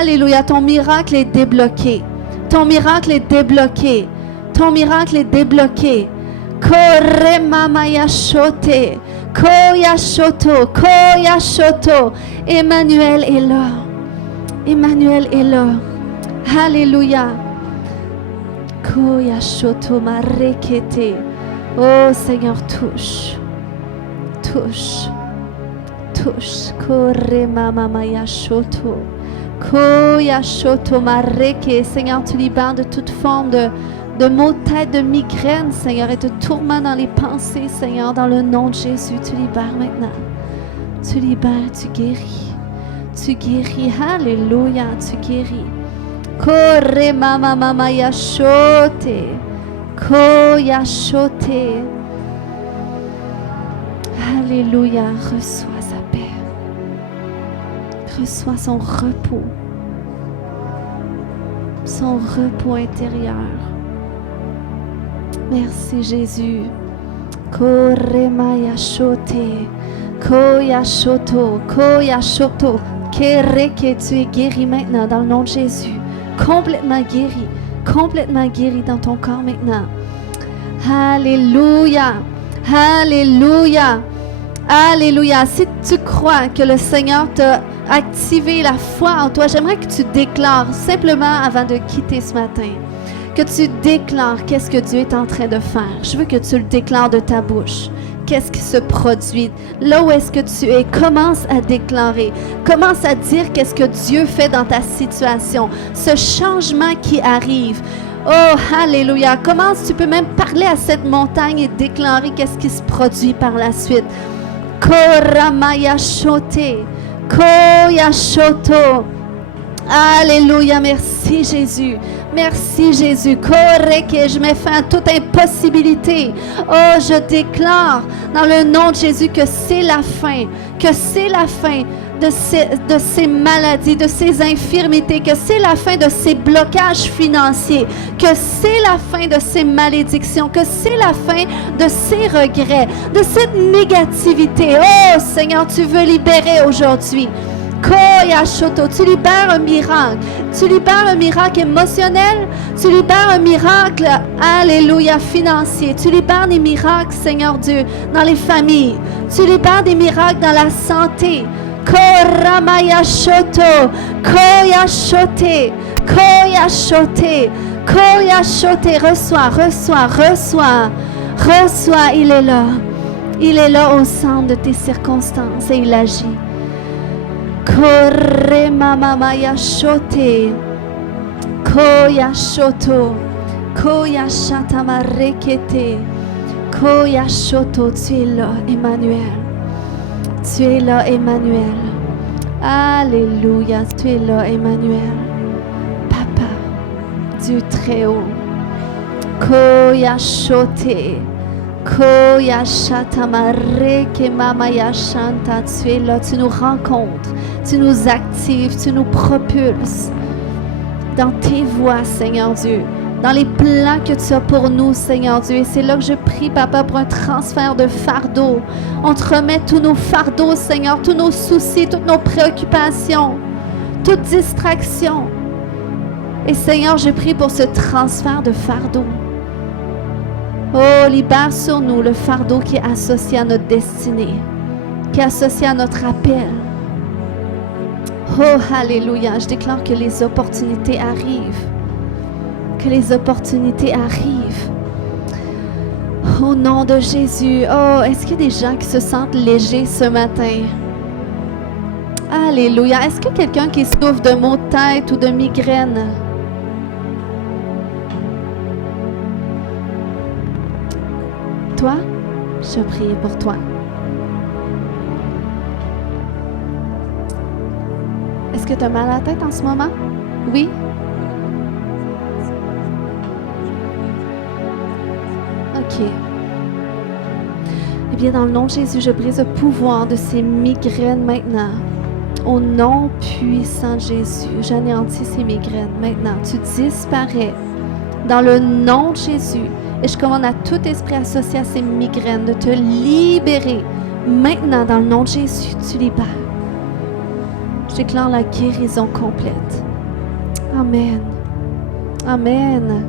alléluia, ton miracle est débloqué. Ton miracle est débloqué. Ton miracle est débloqué. Kore mama yashote. Koya shoto. Koya shoto. Emmanuel est là. Emmanuel est là. Alléluia. Koya shoto marekete. Oh Seigneur, touche. Touche. Touche. Kore mama maya shoto. Koya shoto mareke. Seigneur, tu libères de toute forme de maux de tête, de migraine, Seigneur, et de tourments dans les pensées, Seigneur, dans le nom de Jésus. Tu libères maintenant. Tu libères, tu guéris. Tu guéris. Alléluia, tu guéris. Kore mama mama yashote. Ko yashote. Alléluia, reçois sa paix. Reçois son repos. Son repos intérieur. Merci Jésus. Kore ma yashote. Ko yashoto. Ko yashoto. Kere que tu es guéri maintenant dans le nom de Jésus. Complètement guéri dans ton corps maintenant. Alléluia, alléluia, alléluia. Si tu crois que le Seigneur t'a activé la foi en toi, j'aimerais que tu déclares simplement avant de quitter ce matin, que tu déclares qu'est-ce que Dieu est en train de faire. Je veux que tu le déclares de ta bouche. Qu'est-ce qui se produit? Là où est-ce que tu es, commence à déclarer. Commence à dire qu'est-ce que Dieu fait dans ta situation. Ce changement qui arrive. Oh, alléluia. Commence, tu peux même parler à cette montagne et déclarer qu'est-ce qui se produit par la suite. Koramaya shote. Koya shoto. Alléluia, merci Jésus. Merci Jésus. Correct, je mets fin à toute impossibilité. Oh, je déclare dans le nom de Jésus que c'est la fin. Que c'est la fin de ces maladies, de ces infirmités. Que c'est la fin de ces blocages financiers. Que c'est la fin de ces malédictions. Que c'est la fin de ces regrets, de cette négativité. Oh Seigneur, tu veux libérer aujourd'hui. Koya shoto, tu libères un miracle. Tu libères un miracle émotionnel. Tu libères un miracle, alléluia, financier. Tu libères des miracles, Seigneur Dieu, dans les familles. Tu libères des miracles dans la santé. Koramaya shoto, koya shote, koya shote, koya shote. Reçois, reçois, reçois, reçois. Il est là. Il est là au centre de tes circonstances et il agit. Kore mama maya shote. Koya shoto. Koya shatama rekete. Koya shoto. Tu es là, Emmanuel. Tu es là, Emmanuel. Alléluia. Tu es là, Emmanuel. Papa, Dieu très haut. Koya shote. Koya shatama reke mama ya shanta. Tu es là, tu nous rencontres. Tu nous actives, tu nous propulses dans tes voies, Seigneur Dieu, dans les plans que tu as pour nous, Seigneur Dieu. Et c'est là que je prie, Papa, pour un transfert de fardeau. On te remet tous nos fardeaux, Seigneur, tous nos soucis, toutes nos préoccupations, toute distraction. Et Seigneur, je prie pour ce transfert de fardeau. Oh, libère sur nous le fardeau qui est associé à notre destinée, qui est associé à notre appel. Oh, alléluia, je déclare que les opportunités arrivent. Que les opportunités arrivent. Au nom de Jésus. Oh, est-ce qu'il y a des gens qui se sentent légers ce matin? Alléluia. Est-ce qu'il y a quelqu'un qui souffre de maux de tête ou de migraine? Toi, je prie pour toi. Est-ce que tu as mal à la tête en ce moment? Oui? OK. Eh bien, dans le nom de Jésus, je brise le pouvoir de ces migraines maintenant. Au nom puissant de Jésus, j'anéantis ces migraines maintenant. Tu disparais dans le nom de Jésus. Et je commande à tout esprit associé à ces migraines de te libérer maintenant dans le nom de Jésus. Tu libères. Je déclare la guérison complète. Amen. Amen.